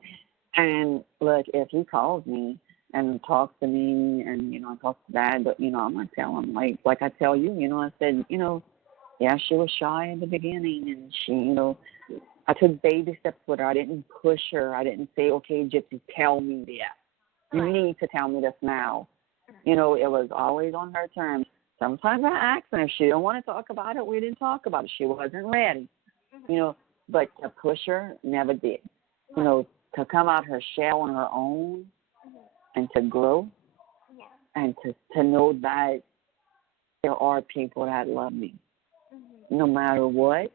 And look, if he calls me and talks to me and, talks to Dad, but, I'm going to tell him, like I tell you, I said, yeah, she was shy in the beginning, and she, I took baby steps with her. I didn't push her. I didn't say, okay, Gypsy, tell me this. You need to tell me this now. It was always on her terms. Sometimes I asked her if she didn't want to talk about it. We didn't talk about it. She wasn't ready, but to push her, never did. To come out her shell on her own and to grow and to know that there are people that love me no matter what.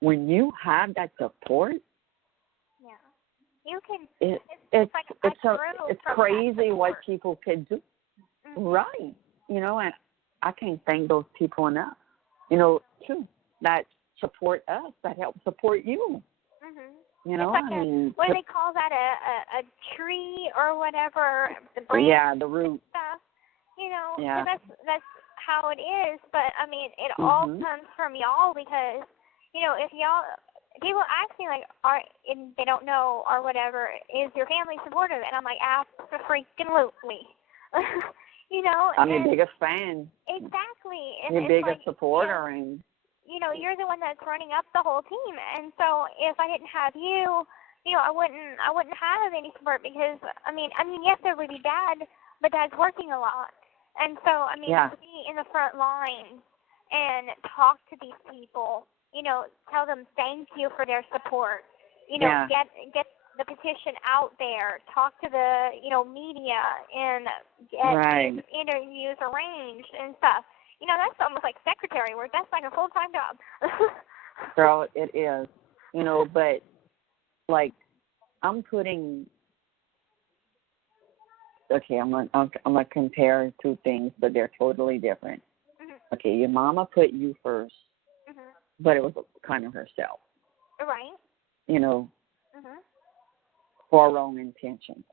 When you have that support, You can. It's like it's crazy what people can do. Mm-hmm. Right. You know, and I can't thank those people enough. You know, too, that support us, that help support you. Mm-hmm. You know, it's like what do they call that? A tree or whatever. The branch. Yeah, the root. Stuff. You know, yeah. So that's how it is. But I mean, it all comes from y'all because, you know, if y'all. People ask me, like, and they don't know or whatever, is your family supportive? And I'm like, absolutely. You know? I'm your biggest fan. Exactly. And your biggest like, supporter. And, you know, you're the one that's running up the whole team. And so if I didn't have you, you know, I wouldn't have any support because, I mean, yes, there would be Dad, but Dad's working a lot. And so, I mean, to be in the front line and talk to these people, you know, tell them thank you for their support. You know, get the petition out there. Talk to the, you know, media and get interviews arranged and stuff. You know, that's almost like secretary work. That's like a full-time job. Girl, it is. You know, but like I'm putting. Okay, I'm gonna compare two things, but they're totally different. Mm-hmm. Okay, your mama put you first. But it was kind of herself. Right. You know, for her own intentions.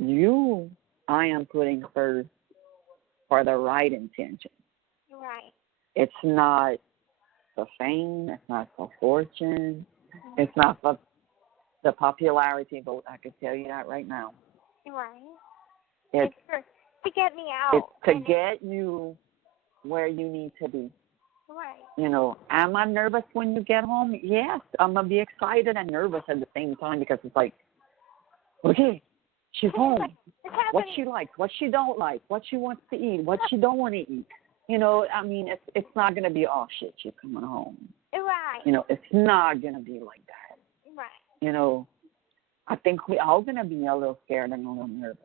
You, I am putting first for the right intention. Right. It's not for fame. It's not for fortune. It's not for the popularity vote. I can tell you that right now. Right. It's to get me out. It's to get you where you need to be. Right. You know, am I nervous when you get home? Yes, I'm going to be excited and nervous at the same time because it's like, okay, she's home. What she likes, what she don't like, what she wants to eat, what she don't want to eat. You know, I mean, it's not going to be, oh, shit, she's coming home. Right. You know, it's not going to be like that. Right. You know, I think we all going to be a little scared and a little nervous.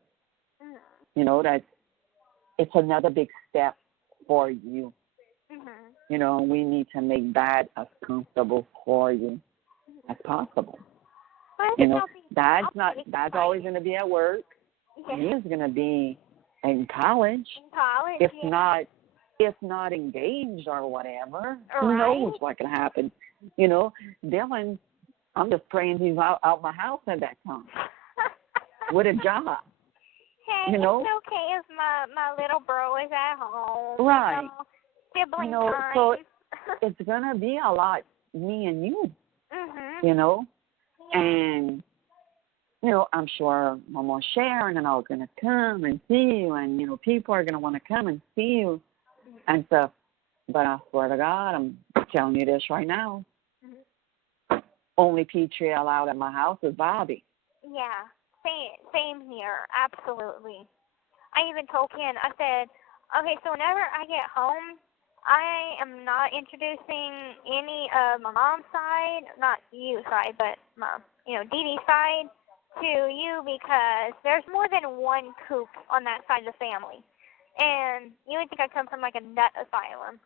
You know, that it's another big step for you. You know, we need to make that as comfortable for you as possible. You know, Dad's always going to be at work. He's going to be in college. If not engaged or whatever, who knows what can happen? You know, Dylan, I'm just praying he's out my house at that time with a job. Hey, you know, it's okay if my little bro is at home. Right. You know, sibling time. So it's gonna be a lot me and you. You know, and you know, I'm sure Mama Sharon and all are gonna come and see you, and you know, people are gonna want to come and see you and stuff. But I swear to God, I'm telling you this right now. Only Petrie allowed at my house is Bobby. Yeah, same here, absolutely. I even told Ken, I said, okay, so whenever I get home, I am not introducing any of my mom's side, not you side, but my, you know, Dee Dee's side to you because there's more than one coop on that side of the family. And you would think I come from like a nut asylum.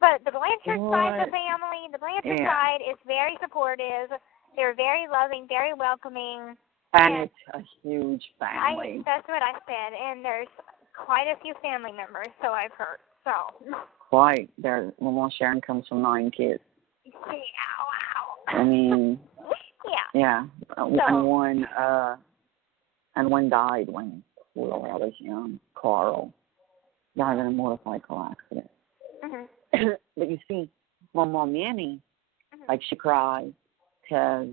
But the Blanchard side of the family, the Blanchard side is very supportive. They're very loving, very welcoming. And it's a huge family. That's what I said. And there's quite a few family members, so I've heard. So. Quite. Mama Sharon comes from 9 kids. Yeah, wow. I mean. Yeah. So. And one died when I was young. Carl died in a motorcycle accident. But you see, my mom Annie, like she cries because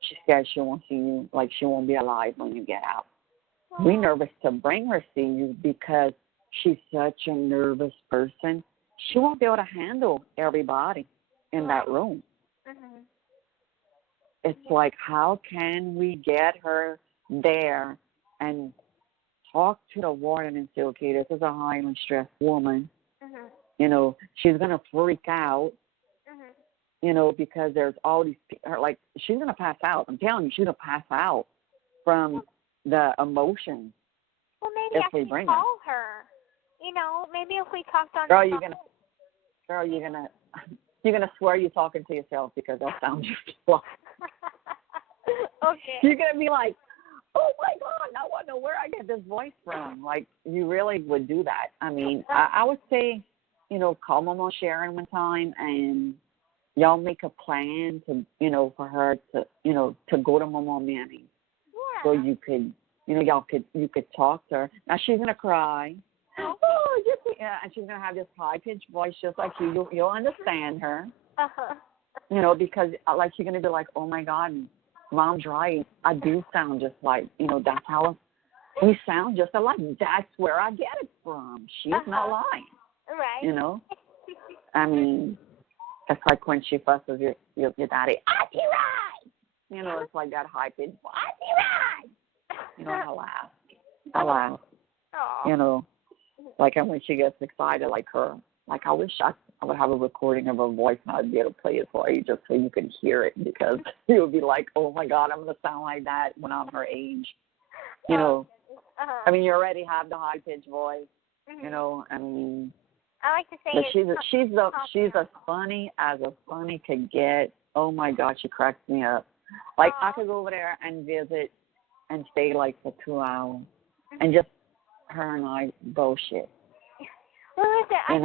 she says she won't see you, like she won't be alive when you get out. We're nervous to bring her see you because she's such a nervous person. She won't be able to handle everybody in that room. It's like, how can we get her there and talk to the warden and say, okay, this is a highly stressed woman. You know, she's going to freak out, you know, because there's all these, like, she's going to pass out. I'm telling you, she's going to pass out from the emotions. Well, maybe I can call her. You know, maybe if we talked on the phone. You're gonna swear you're talking to yourself because that sounds just like. Okay. You're gonna be like, oh my God, I want to know where I get this voice from. Like, you really would do that. I mean, I would say, call Mama Sharon one time and y'all make a plan to, for her to, to go to Mama Manny. Yeah. So you could, you could talk to her. Now she's gonna cry. Oh, yeah, and she's gonna have this high pitched voice just like you. You'll understand her. Because like you're gonna be like, oh my God, Mom's right. I do sound just like, that's how we sound just alike. That's where I get it from. She's not lying. Right. I mean, it's like when she fusses your daddy, Auntie Ride! It's like that high pitched, Auntie Ride! I laugh. Aww. Like when she gets excited, like her. Like I wish I would have a recording of her voice and I'd be able to play it for you just so you could hear it, because you would be like, oh my God, I'm going to sound like that when I'm her age. I mean, you already have the high-pitched voice, I mean. I like to say but she's as funny as a funny could get. Oh my God, she cracks me up. Like I could go over there and visit and stay like for 2 hours and just her and I bullshit. Well, listen, I have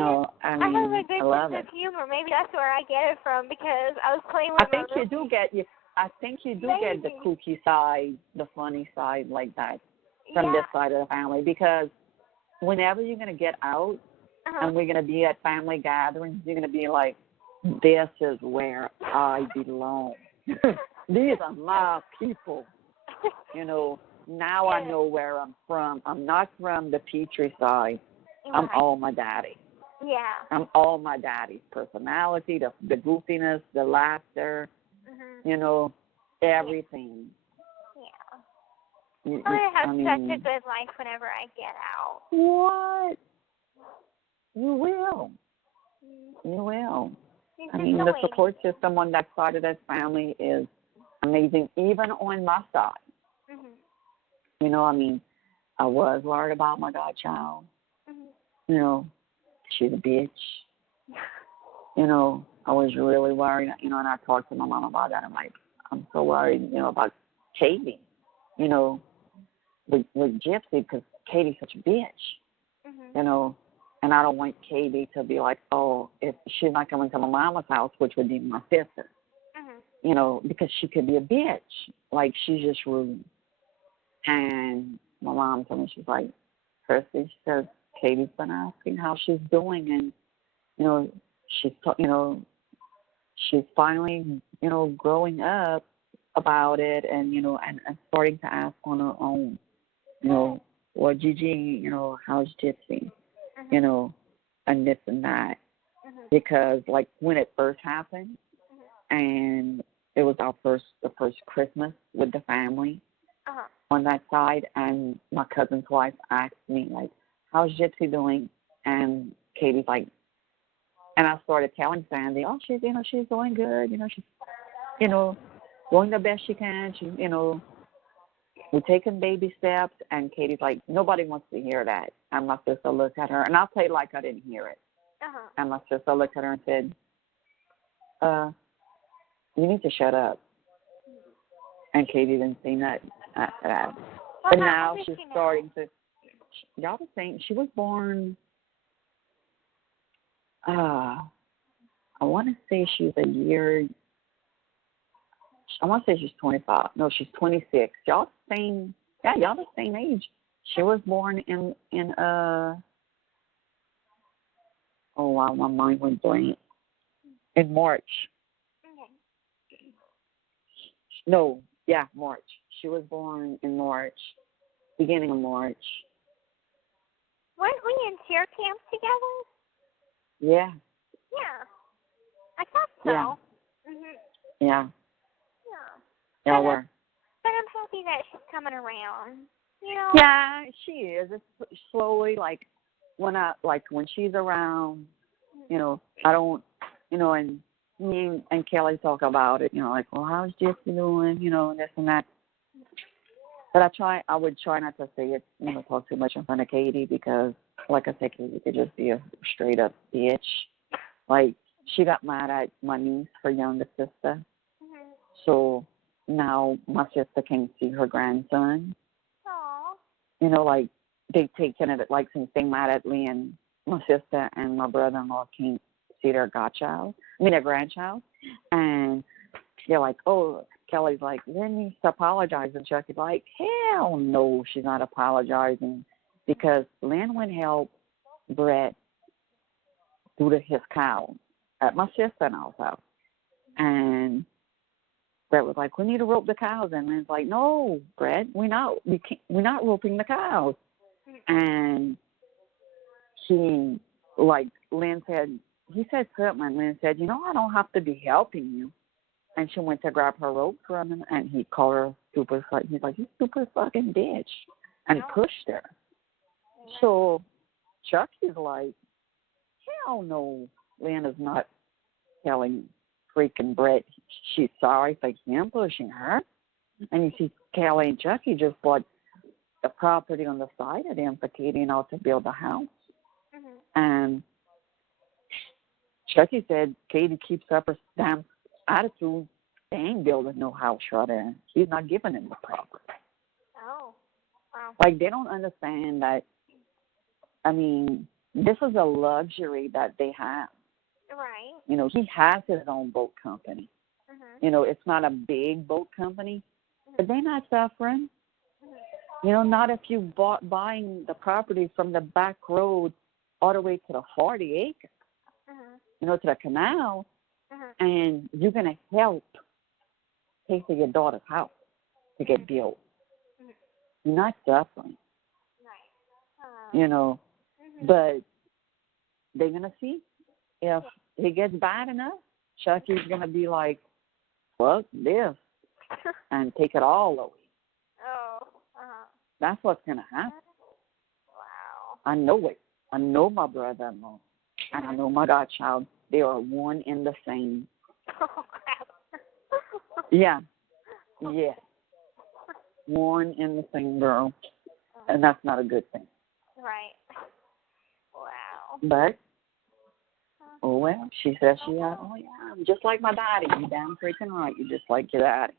a good sense of humor. Maybe that's where I get it from, because I was playing with I think you do get the kooky side, the funny side like that from this side of the family, because whenever you're going to get out and we're going to be at family gatherings, you're going to be like, this is where I belong. These are my people. Now I know where I'm from. I'm not from the Petrie side. I'm all my daddy. Yeah. I'm all my daddy's personality, the goofiness, the laughter, everything. Yeah. I'm going to have such a good life whenever I get out. What? You will. You will. I mean, the support system on that side of that family is amazing, even on my side. I mean, I was worried about my godchild. She's a bitch. I was really worried, and I talked to my mom about that. I'm like, I'm so worried, about Katie, with Gypsy, because Katie's such a bitch, and I don't want Katie to be like, oh, if she's not coming to my mama's house, which would be my sister, because she could be a bitch. Like, she's just rude. And my mom told me, she's like, Kristy, she says, Katie's been asking how she's doing, and, she's finally, growing up about it and, and starting to ask on her own, well, Gigi, how's Gypsy, and this and that. Because, like, when it first happened, and it was the first Christmas with the family on that side, and my cousin's wife asked me, like, how's Gypsy doing? And Katie's like, and I started telling Sandy, oh, she's doing good. She's, doing the best she can. She's, we're taking baby steps. And Katie's like, nobody wants to hear that. And my sister looked at her, and I'll play like I didn't hear it. And my sister looked at her and said, you need to shut up. And Katie didn't say that. But now she's starting to. Y'all were saying she was born. I want to say she's a year. I want to say she's 25. No, she's 26. Y'all the same. Yeah, y'all the same age. She was born in oh wow, my mind went blank. In March. No, yeah, March. She was born in March, beginning of March. Weren't we in cheer camps together? Yeah. Yeah. I thought so. Yeah. Yeah. Yeah. Y'all were. But I'm happy that she's coming around. Yeah, she is. It's slowly, like when she's around, I don't, and me and Kelly talk about it, like, well, how's Gypsy doing, this and that. But I would try not to say it, talk too much in front of Katie, because, like I said, Katie could just be a straight up bitch. Like, she got mad at my niece, her younger sister. So, now my sister can see her grandson. Aww. You know, like they take care of it, like since they mad at Lee and my sister and my brother-in-law can't see their their grandchild. And they're like, oh, Kelly's like, Lynn needs to apologize. And Chucky's like, hell no, she's not apologizing because Lynn would help Brett do his cow at my sister-in-law's house. And Brett was like, we need to rope the cows. And Lynn's like, no, Brett, we're not roping the cows. And Lynn said, he said something, and Lynn said, I don't have to be helping you. And she went to grab her rope from him, and he called her stupid. He's like, you stupid fucking bitch. And he pushed her. So Chucky's like, hell no, Lynn is not telling freaking Brett she's sorry for him pushing her. And you see Kelly and Chucky just bought the property on the side of them for Katie and all to build a house. And Chucky said Katie keeps up her damn attitude. They ain't building no house right there. He's not giving him the property. Oh, wow. Like, they don't understand that, this is a luxury that they have. Right. He has his own boat company. It's not a big boat company, but they're not suffering. Not if you buying the property from the back road all the way to the 40 acres, to the canal, and you're going to help pay for your daughter's house to get built. You're not suffering. Right. But they're going to see if it gets bad enough, Chucky's going to be like, fuck this, and take it all away. Oh, That's what's going to happen. Wow. I know it. I know my brother-in-law, and I know my godchild. They are one and the same. Oh, crap. Yeah. One and the same girl, and that's not a good thing. Right. Wow. But, oh well, she says I'm just like my daddy. You damn freaking right. You just like your daddy.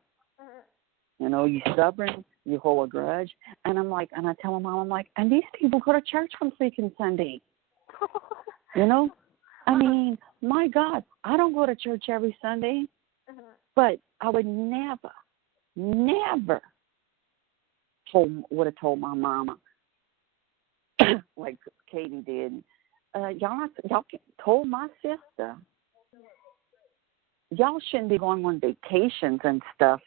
You stubborn, you hold a grudge. And I'm like, and I tell my mom, I'm like, and these people go to church on freaking Sunday. My God, I don't go to church every Sunday, but I would never would have told my mama, like Katie did. Y'all told my sister, y'all shouldn't be going on vacations and stuff.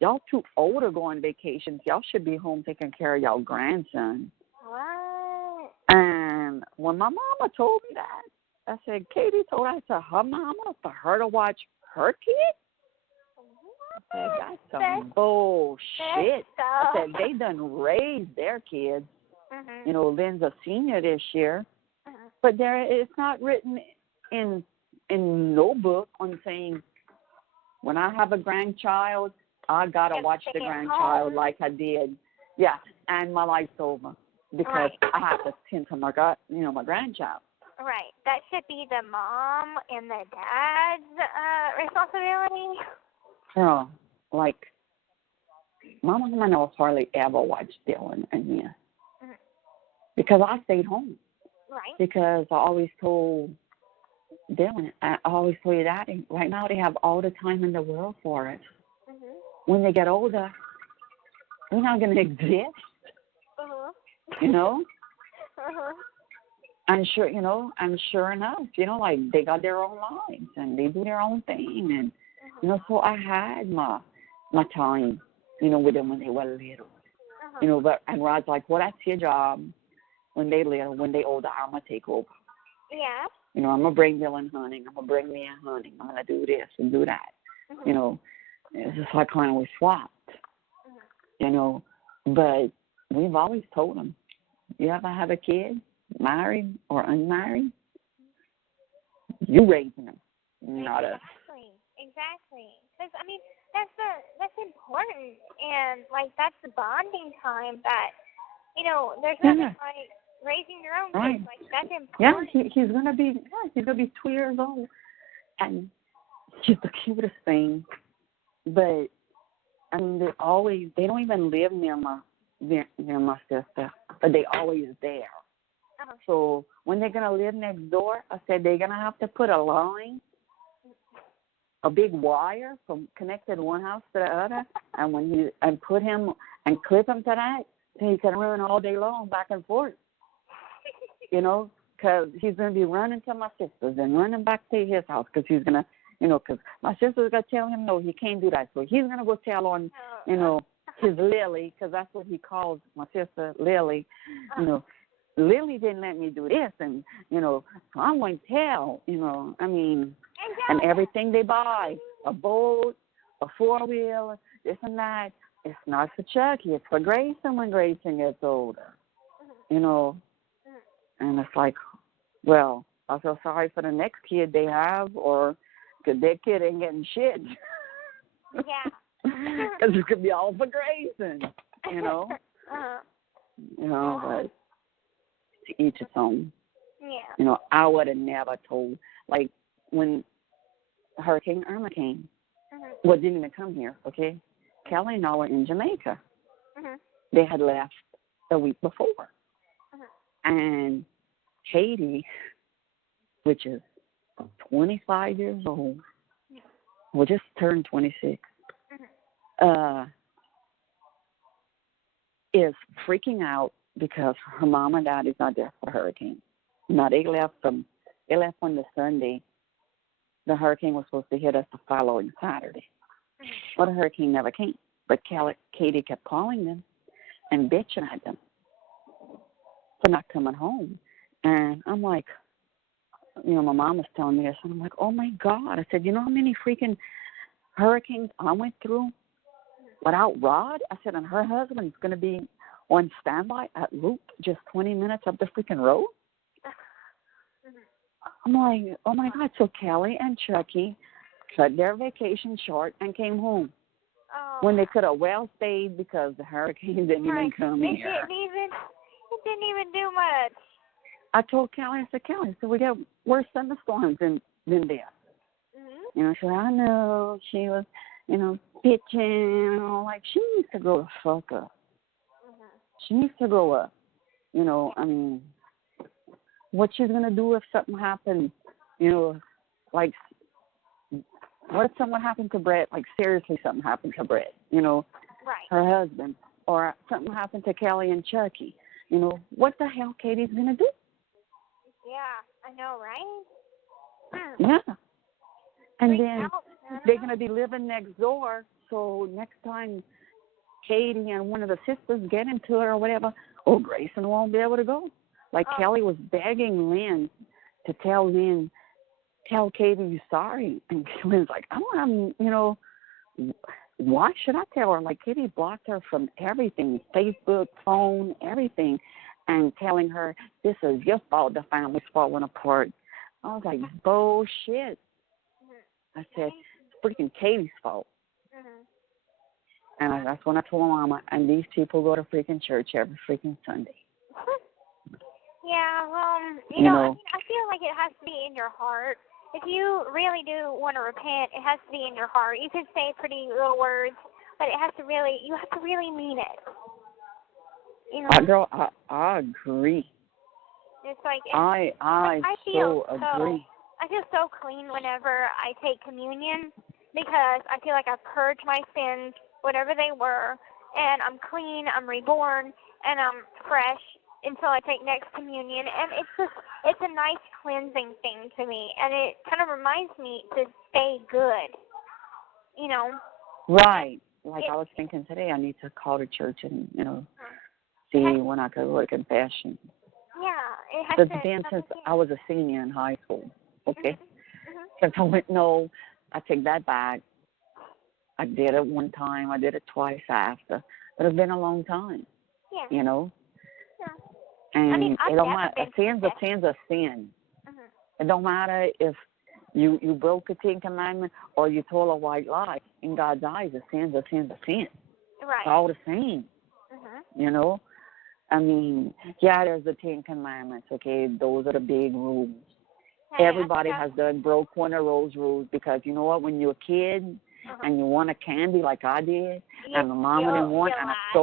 Y'all too old to go on vacations. Y'all should be home taking care of y'all grandson. What? And when my mama told me that, I said, Katie told her mama for her to watch her kid? I said, that's some bullshit. I said, they done raised their kids. Lynn's a senior this year. But it's not written in no book on saying, when I have a grandchild, I got to watch the grandchild like I did. Yeah, and my life's over because I have to tend to my grandchild. Right. That should be the mom and the dad's responsibility. Yeah, like, my mom and I hardly ever watched Dylan and me because I stayed home. Right. Because I always told Dylan, I always told your daddy, right now they have all the time in the world for it. When they get older, they're not going to exist. And sure, enough, like they got their own lives and they do their own thing. And, so I had my time, with them when they were little. And Rod's like, well, that's your job. When they little, when they older, I'm going to take over. Yeah. I'm going to bring Dylan hunting. I'm going to bring Mia hunting. I'm going to do this and do that. It's just like kind of we swapped. But we've always told them, you ever have a kid, married or unmarried, you raising them, not us. Exactly. Because, that's important. And, that's the bonding time that, there's nothing like raising your own kids. Like, that's important. Yeah, he's going to be 2 years old. And she's the cutest thing. But, I mean, they don't even live near my sister, but they always there. So when they're going to live next door, I said they're going to have to put a line, a big wire from connected one house to the other, and put him and clip him to that, so he can run all day long back and forth. You know, because he's going to be running to my sister's and running back to his house because he's going to, you know, because my sister's going to tell him, no, he can't do that. So he's going to go tell on, you know, his Lily, because that's what he calls my sister, Lily. You know, Lily didn't let me do this, and, you know, so I'm going to tell, you know, I mean, and everything they buy, a boat, a four-wheeler, this and that, it's not for Chucky, it's for Grayson when Grayson gets older, you know. And it's like, well, I feel sorry for the next kid they have, or because their kid ain't getting shit. Yeah. Because it could be all for Grayson, you know. You know, but to each its own. Yeah. You know, I would have never told, like, when Hurricane Irma came, well, it didn't even come here, okay? Kelly and I were in Jamaica. They had left the week before. And Katie, which is 25 years old, well, just turned 26, is freaking out because her mom and dad is not there for the hurricane. Now, they left on the Sunday. The hurricane was supposed to hit us the following Saturday. Well, the hurricane never came. But Katie kept calling them and bitching at them for not coming home. And I'm like, you know, my mom was telling me this, and I'm like, oh, my God. I said, you know how many freaking hurricanes I went through without Rod? I said, and her husband's going to be on standby at Loop, just 20 minutes up the freaking road? I'm like, oh, my God. So Kelly and Chucky cut their vacation short and came home when they could have well stayed because the hurricane didn't even come here. It didn't even do much. I told Kelly, I said, Kelly, so we got worse thunderstorms than this. You know, she said, I know. She was, you know, bitching and all. Like, she needs to grow the fuck up. She needs to grow up. You know, I mean, what she's going to do if something happens, you know, like, what if something happened to Brett? Like, seriously, something happened to Brett, you know, her husband, or something happened to Kelly and Chucky. You know, what the hell Katie's going to do? Yeah, I know, right? Yeah. And then they're going to be living next door, so next time Katie and one of the sisters get into it or whatever, oh, Grayson won't be able to go. Like, Kelly was begging Lynn to tell Katie you're sorry. And Lynn's like, I don't have, you know, why should I tell her? Like, Katie blocked her from everything, Facebook, phone, everything, and telling her, this is your fault, the family's falling apart. I was like, bullshit. I said, it's freaking Katie's fault. And that's when I told my mama, and these people go to freaking church every freaking Sunday. Yeah, well, you know, I feel like it has to be in your heart. If you really do want to repent, it has to be in your heart. You could say pretty little words, but you have to really mean it. You know? Girl, I agree. It's like I so agree. I feel so clean whenever I take communion because I feel like I've purged my sins, whatever they were, and I'm clean, I'm reborn, and I'm fresh until I take next communion. And it's a nice cleansing thing to me, and it kind of reminds me to stay good, you know. Right. Like I was thinking today, I need to call the church and, you know, see when I could go to confession. Yeah. It has It's been since I was a senior in high school, okay? Because I went, no, I take that back. I did it one time. I did it twice after. But it's been a long time, you know? Yeah. And it don't matter. A sin's a sin. It don't matter if you broke a 10 commandment or you told a white lie. In God's eyes, a sin's a sin. Right. It's all the same, you know? I mean, yeah, there's the 10 commandments, okay? Those are the big rules. Everybody has done broke one of those rules because, you know what, when you're a kid and you want a candy like I did, and the mama didn't want,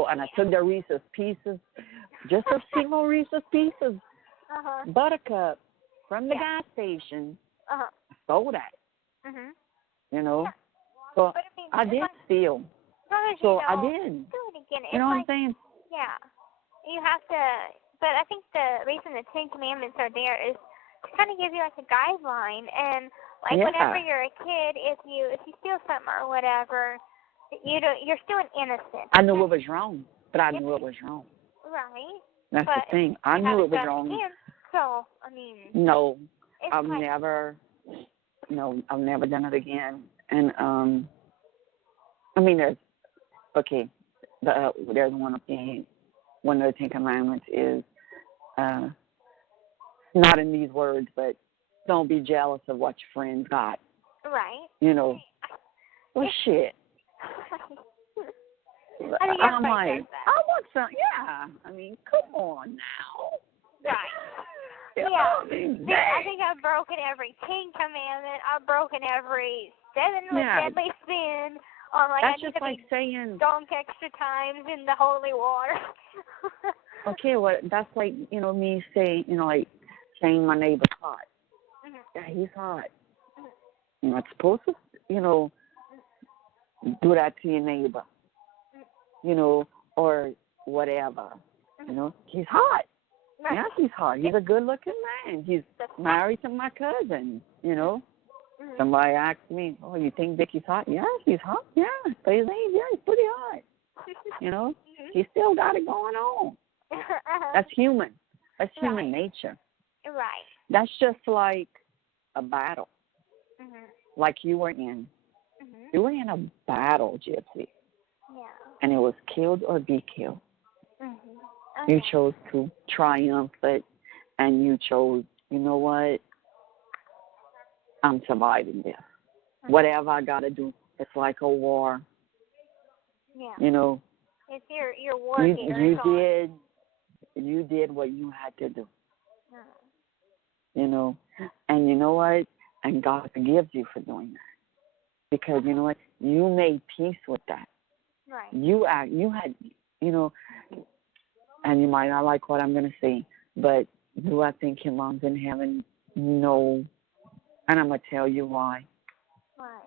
and I took the Reese's Pieces, just a single Reese's Pieces, Buttercup from the gas station, stole that. You know, so I did steal. So I did. Do it again. You know what I'm saying? Yeah. You have to, but I think the reason the Ten Commandments are there is to kind of give you like a guideline, and like whenever you're a kid, if you steal something or whatever, you're still an innocent. I knew it was wrong, but I knew it was wrong. Right. That's the thing. I knew it was wrong. Again, so I mean. No, I've never done it again. And I mean, there's one of the Ten Commandments is not in these words, but don't be jealous of what your friends got. Right. You know, well, shit. I'm like, I want some. Yeah. I mean, come on now. Right. Yeah. I think I've broken every 10 commandment. I've broken every 7 deadly sin. That's just like saying dunk extra times in the holy water. Okay, well, that's like, me saying, like saying my neighbor's hot. Yeah, he's hot. You're not supposed to, do that to your neighbor, or whatever. He's hot. Right. Yeah, he's hot. He's a good-looking man. He's married to my cousin, Somebody asked me, oh, you think Vicky's hot? Yeah, he's hot. Yeah, but his age, he's pretty hot. He's still got it going on. That's human. That's human nature. Right. That's just like a battle, like you were in. You were in a battle, Gypsy. Yeah. And it was killed or be killed. You chose to triumph it, and you chose, you know what? I'm surviving this. Whatever I got to do, it's like a war. Yeah. It's your war gear. You did what you had to do. And you know what? And God forgives you for doing that. Because you know what? You made peace with that. Right. You had, and you might not like what I'm going to say, but do I think your mom's in heaven? No. And I'm going to tell you why. Why?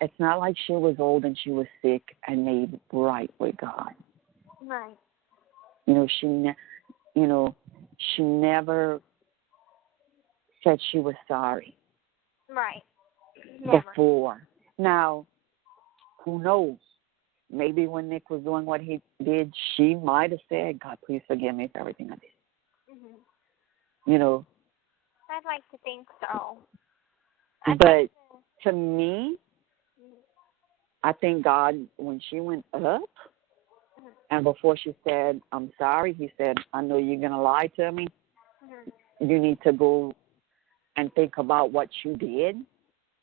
It's not like she was old and she was sick and made right with God. Right. She never said she was sorry. Right. Never. Before. Now, who knows? Maybe when Nick was doing what he did, she might have said, God, please forgive me for everything I did. I'd like to think so. But to me, I think God, when she went up, and before she said, I'm sorry, he said, I know you're going to lie to me. You need to go and think about what you did.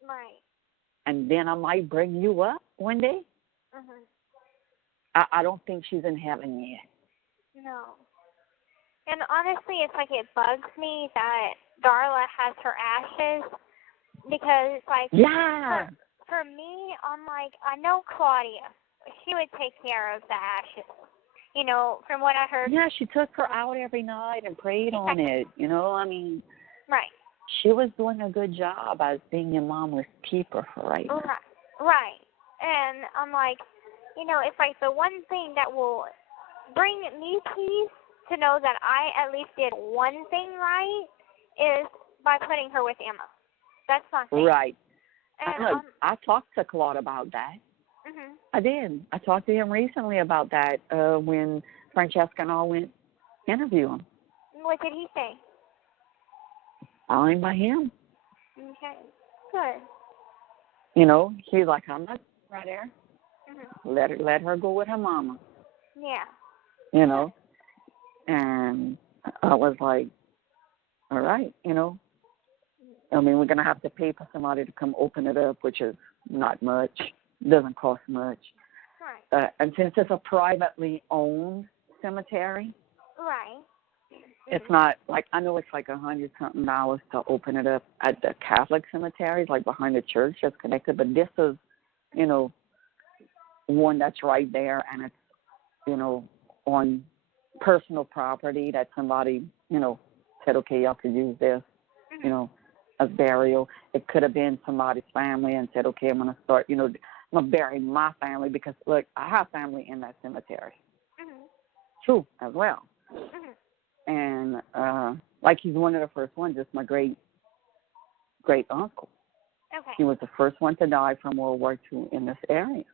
Right. And then I might bring you up one day. I don't think she's in heaven yet. No. And honestly, it's like it bugs me that Darla has her ashes, because it's like, for me, I'm like, I know Claudia, she would take care of the ashes, from what I heard. Yeah, she took her out every night and prayed on it, Right. She was doing a good job as being your mama's keeper for right now. Right. And I'm like, it's like the one thing that will bring me peace to know that I at least did one thing right is by putting her with Emma. That's my thing. Right. And I talked to Claude about that. I did. I talked to him recently about that when Francesca and I went interview him. What did he say? Fine by him. Okay. Good. He's like, I'm not right there. Let her go with her mama. Yeah. And I was like, all right, I mean, we're going to have to pay for somebody to come open it up, which is not much. Doesn't cost much. Right. And since it's a privately owned cemetery, right, It's not like, I know it's like $100-something to open it up at the Catholic cemeteries, like behind the church that's connected. But this is, you know, one that's right there, and it's, you know, on personal property that somebody, you know, said, okay, y'all could use this, you know, as burial. It could have been somebody's family and said, okay, I'm going to start, you know, I'm going to bury my family because, look, I have family in that cemetery, too, as well. And, like, he's one of the first ones, just my great-uncle. Okay. He was the first one to die from World War II in this area.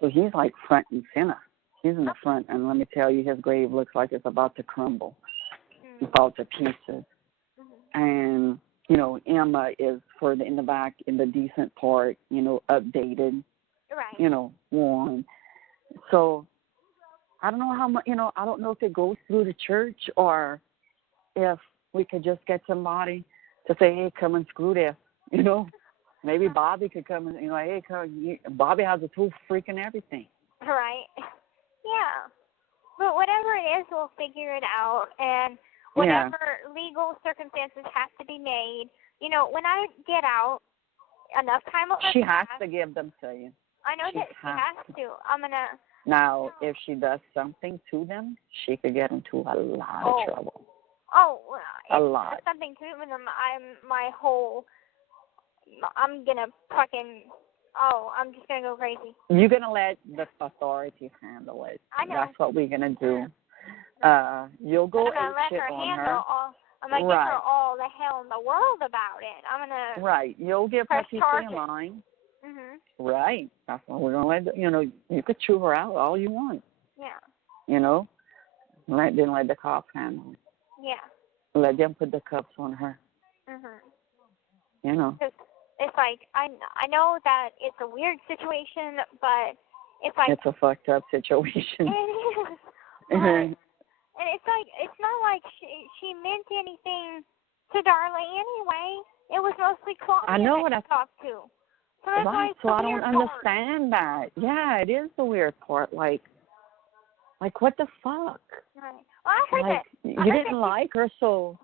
So he's, like, front and center. He's in the front, and let me tell you, his grave looks like it's about to crumble. It falls to pieces. And, you know, Emma is further in the back in the decent part, you know, updated, you know, worn. So I don't know how much, you know, I don't know if it goes through the church or if we could just get somebody to say, hey, come and screw this, you know. Maybe Bobby could come and, you know, hey, come. Bobby has a tool freaking everything. Right. Yeah. But whatever it is, we'll figure it out. And whatever legal circumstances have to be made, you know, when I get out, enough time will She has to give them to you. I know that she has to. I'm going to. Now, if she does something to them, she could get into a lot of trouble. Oh, a lot. Something to them, I'm going to fucking, I'm just going to go crazy. You're going to let the authorities handle it. I know. That's what we're going to do. You'll go and shit on her. I'm going to give her all the hell in the world about it. I'm going to. Right. You'll give her peace of mind. Right. That's what we're going to let, you know, you could chew her out all you want. Yeah. You know? Then let the cops handle it. Yeah. Let them put the cuffs on her. You know? It's like, I know that it's a weird situation, but it's like. It's a fucked up situation. It is. And it's like, it's not like she meant anything to Darla anyway. It was mostly Claudia that she talked to. So that's why it's so the I don't weird understand that. Yeah, it is the weird part. Like what the fuck? Right. Well, I heard that. You didn't like her, so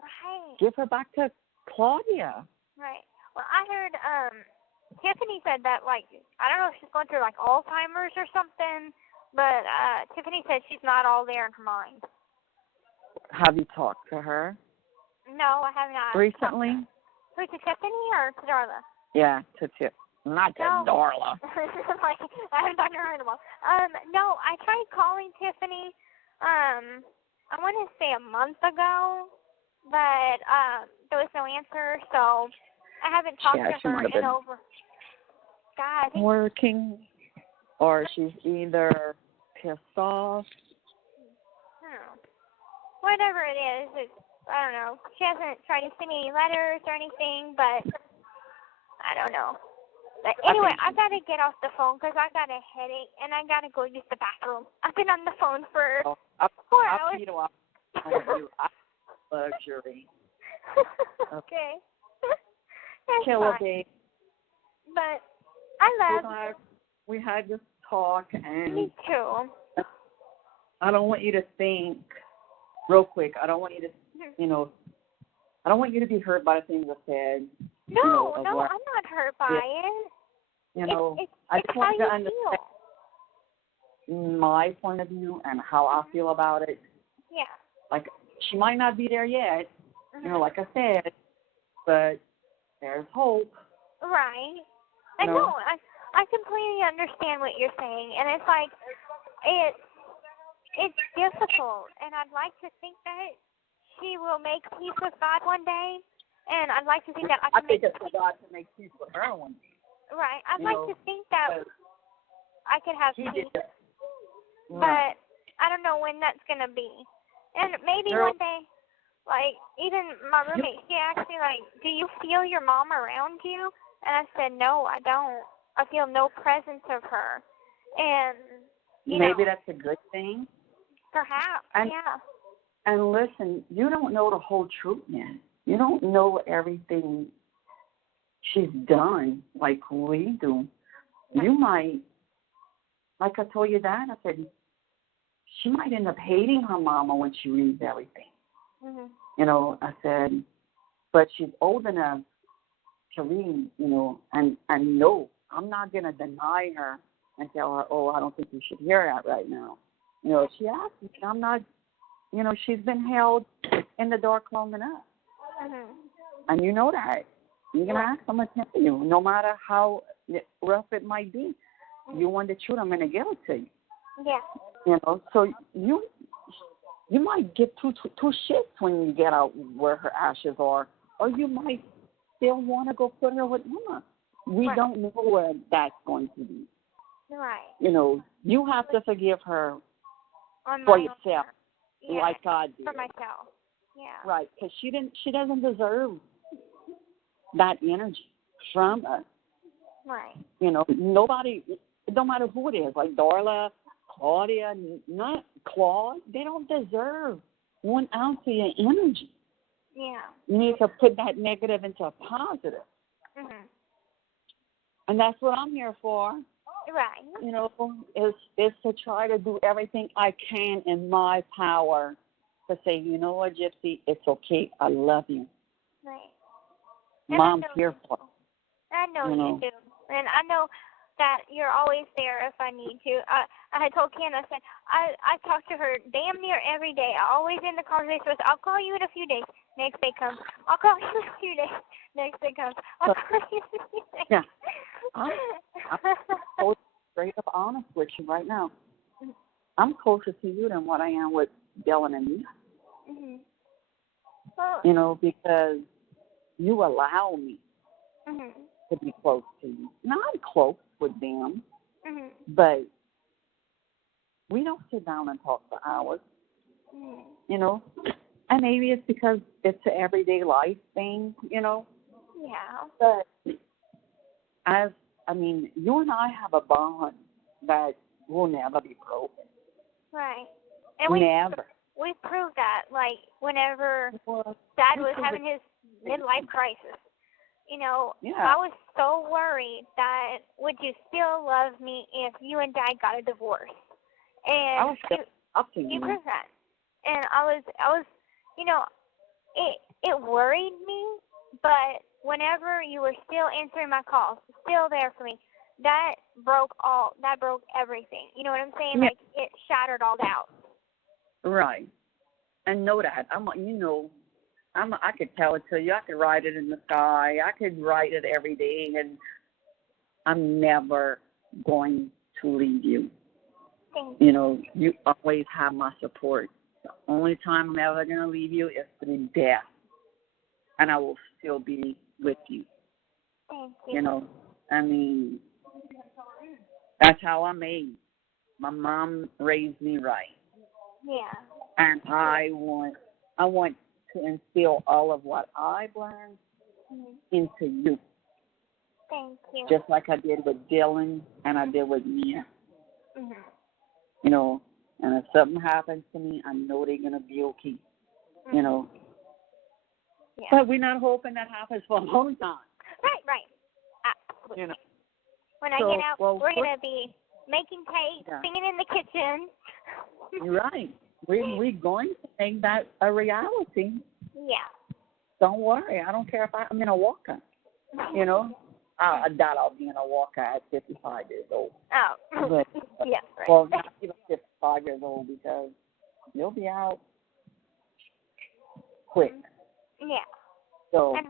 give her back to Claudia. Right. Well, I heard Tiffany said that, like, I don't know if she's going through, like, Alzheimer's or something, but Tiffany said she's not all there in her mind. Have you talked to her? No, I have not. Recently? Who, to Tiffany or to Darla? Yeah, to Tiffany. Not to Darla. Like, I haven't talked to her in a while. No, I tried calling Tiffany, I want to say a month ago, but there was no answer, so I haven't talked to her in over. God, I think working, or she's either pissed off. Whatever it is, I don't know. She hasn't tried to send me any letters or anything, but I don't know. But anyway, I got to get off the phone because I got a headache and I got to go use the bathroom. I've been on the phone for 4 hours. Luxury. Okay. Killer babe. But I love we had this talk, and me too. I don't want you to think, real quick, I don't want you to, you know, I don't want you to be hurt by the things I said. No, I'm not hurt by it. You know, I just want you to understand my point of view and how I feel about it. Yeah. Like, she might not be there yet, you know, like I said, but there's hope. Right. I know. I completely understand what you're saying, and it's like, it's difficult, and I'd like to think that she will make peace with God one day, and I'd like to think that I think it's for God to make peace with her one day. Right. I'd like to think that I could have peace, but I don't know when that's going to be. And maybe one day, like, even my roommate, she asked me, like, do you feel your mom around you? And I said, no, I don't. I feel no presence of her. And, maybe that's a good thing. Perhaps, yeah. And listen, you don't know the whole truth yet. You don't know everything she's done like we do. You might, like I told you that, I said, she might end up hating her mama when she reads everything. Mhm. You know, I said, but she's old enough to read, you know, and no, I'm not going to deny her and tell her, oh, I don't think you should hear that right now. You know, if she asks me, I'm not, you know, she's been held in the dark long enough. Mhm. And you know that. You're going to ask them to tell you, no matter how rough it might be. You want the truth, I'm going to give it to you. Yeah. You know, so you might get two shits when you get out where her ashes are, or you might still want to go put her with Mama. We Right. don't know where that's going to be. Right. You know, you have to forgive her On for my yourself, own. Yeah. like God did. For myself. Yeah. Right, because she doesn't deserve that energy from us. Right. You know, nobody, it don't matter who it is, like Darla, Claudia, not Claude, they don't deserve 1 ounce of your energy. Yeah. You need to put that negative into a positive. Mhm. And that's what I'm here for. Right. You know, is to try to do everything I can in my power to say, you know what, Gypsy, it's okay. I love you. Right. And Mom's here for you. I know You you know. do. And I know that you're always there if I need to. I had told Ken, I said, I talk to her damn near every day. I always end the conversation with, I'll call you in a few days. Next day comes. I'll call you in a few days. Next day comes. I'll call you in a few days. Yeah. I'm so straight up honest with you right now. I'm closer to you than what I am with Dylan and me. Mhm. Well, You know, because you allow me mhm. to be close to you. Now, I'm close with them, Mhm. but we don't sit down and talk for hours, Mhm. you know. And maybe it's because it's an everyday life thing, you know. Yeah. But you and I have a bond that will never be broken. Right. And Never. we proved that, like, whenever Well, Dad was having his midlife crisis. You know, yeah. I was so worried that would you still love me if you and Dad got a divorce? And I was still up to you you. proved that. And I was, you know, it worried me, but whenever you were still answering my calls, still there for me, that broke everything. You know what I'm saying? Yeah. Like, it shattered all doubts. Right. And know that. I could tell it to you. I could write it in the sky. I could write it every day, and I'm never going to leave you. Thank you. You know, you always have my support. The only time I'm ever going to leave you is through death, and I will still be with you. Thank you. You know, I mean, that's how I'm made. My mom raised me right, Yeah. and I want to instill all of what I've learned into you, Thank you. just like I did with Dylan and I did with Mia. Mhm. You know, and if something happens to me, I know they're going to be okay. You know. Yeah. But we're not hoping that happens for a long time. Right. Absolutely. You know. When I So, get out, well, we're going to be making cake, Yeah. singing in the kitchen. You're right. We're going to make that a reality. Yeah. Don't worry. I don't care if I'm in a walker. You know. I doubt I'll be in a walker at 55 years old. Oh. But, Yes, right. well, not even 55 years old, because you'll be out quick. Yeah. So, And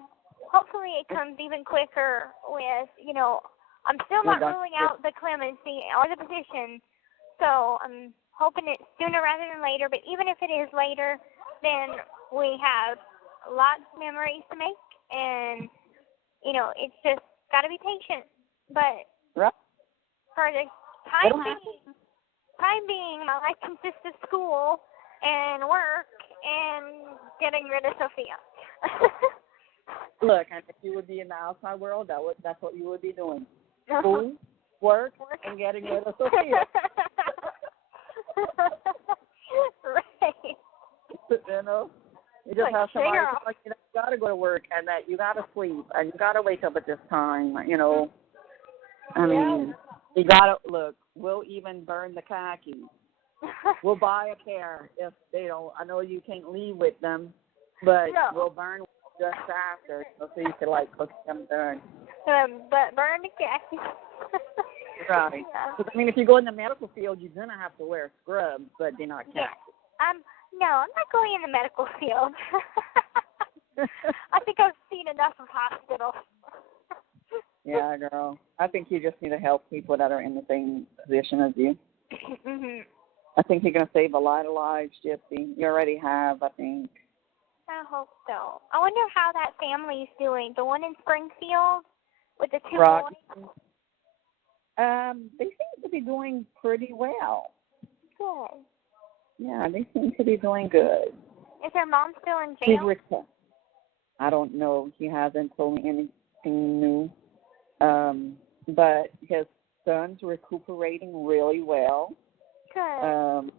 hopefully it comes even quicker with, you know, I'm still not ruling out the clemency or the petition, so I'm hoping it's sooner rather than later. But even if it is later, then we have lots of memories to make, and, you know, it's just got to be patient. But right. for the time being, my life consists of school and work and getting rid of Sophia. Look, and if you would be in the outside world, that's what you would be doing. School, work, and getting rid of Sophia. Right. You know? You just have somebody like, you got to go to work, and that you got to sleep, and you got to wake up at this time, you know. I mean, you got to, look, we'll even burn the khakis We'll buy a pair if they don't. I know you can't leave with them, but we'll burn just after, so you can like cook them then. But burn the khakis. Right. Because I mean, if you go in the medical field, you're gonna have to wear scrubs, but they're not khakis. No, I'm not going in the medical field. I think I've seen enough of hospitals. Yeah, girl. I think you just need to help people that are in the same position as you. Mhm. I think you're going to save a lot of lives, Gypsy. You already have, I think. I hope so. I wonder how that family's doing. The one in Springfield with the two Right. boys? They seem to be doing pretty well. Good. Yeah, they seem to be doing good. Is their mom still in He's jail? returned. I don't know. He hasn't told me anything new. But his son's recuperating really well. Good.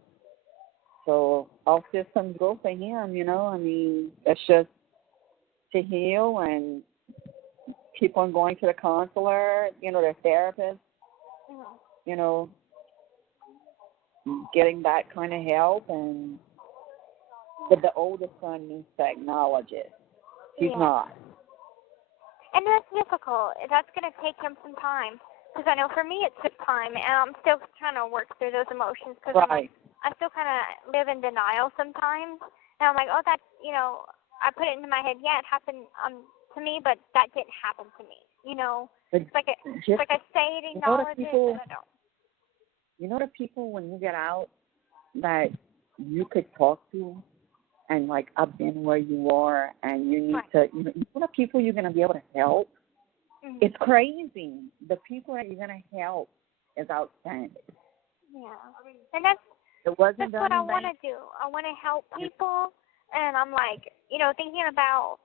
So all systems go for him, you know. I mean, it's just to heal and keep on going to the counselor, you know, their therapist, you know, getting that kind of help. And but the oldest son needs technology. He's not. And that's difficult. That's going to take him some time. Because I know for me it took time, and I'm still trying to work through those emotions. Because I still kind of live in denial sometimes. And I'm like, oh, that's, you know, I put it into my head, yeah, it happened to me, but that didn't happen to me. You know, it's like I say it, acknowledge it, but I don't. You know the people when you get out that you could talk to, and like I've been where you are, and you need to, you know the people you're going to be able to help. Mm-hmm. It's crazy. The people that you're going to help is outstanding. Yeah, and that's what I want to do. I want to help people, and I'm like, you know, thinking about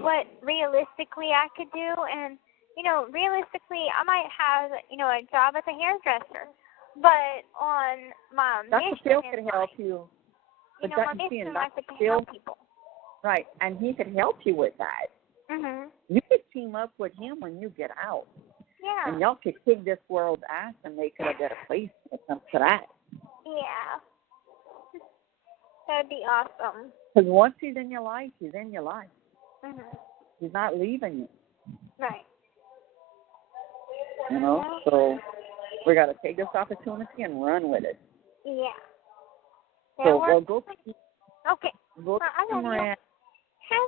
what realistically I could do, and you know, realistically, I might have, you know, a job as a hairdresser, but on my mission, still could help you. But my mission in life is to help people. Right, and he could help you with that. Mhm. You could team up with him when you get out. Yeah. And y'all could kick this world's ass and make it a better place when it comes to that. Yeah. That'd be awesome. Because once he's in your life, he's in your life. Mhm. He's not leaving you. Right. You know, so we got to take this opportunity and run with it. Yeah. So we'll go. Okay. Go I love you. Have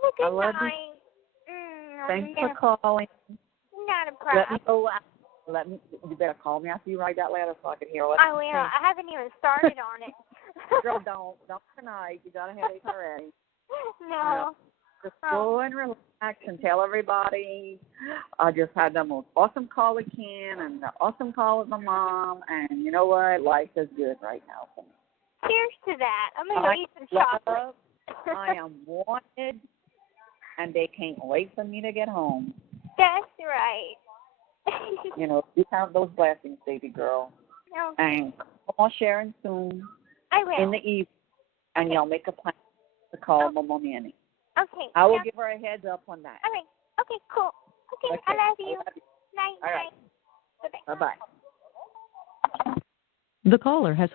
a good night. Thanks for calling. Not a problem. You better call me after you write that letter so I can hear what I will. I haven't even started on it. Girl, don't tonight. You got to have it already. No. Just go and relax and tell everybody I just had the most awesome call with Ken and the awesome call with my mom, and you know what? Life is good right now for me. Cheers to that. I'm going to go eat some chocolate. I am wanted, and they can't wait for me to get home. That's right. You know, you have those blessings, baby girl. Okay. And come on, Sharon, soon. I will. In the evening, and y'all make a plan to call Mama Manny. Okay. I will give her a heads up on that. All right. Okay, cool. Okay, I love you. Night, All night. right. Bye-bye. The caller has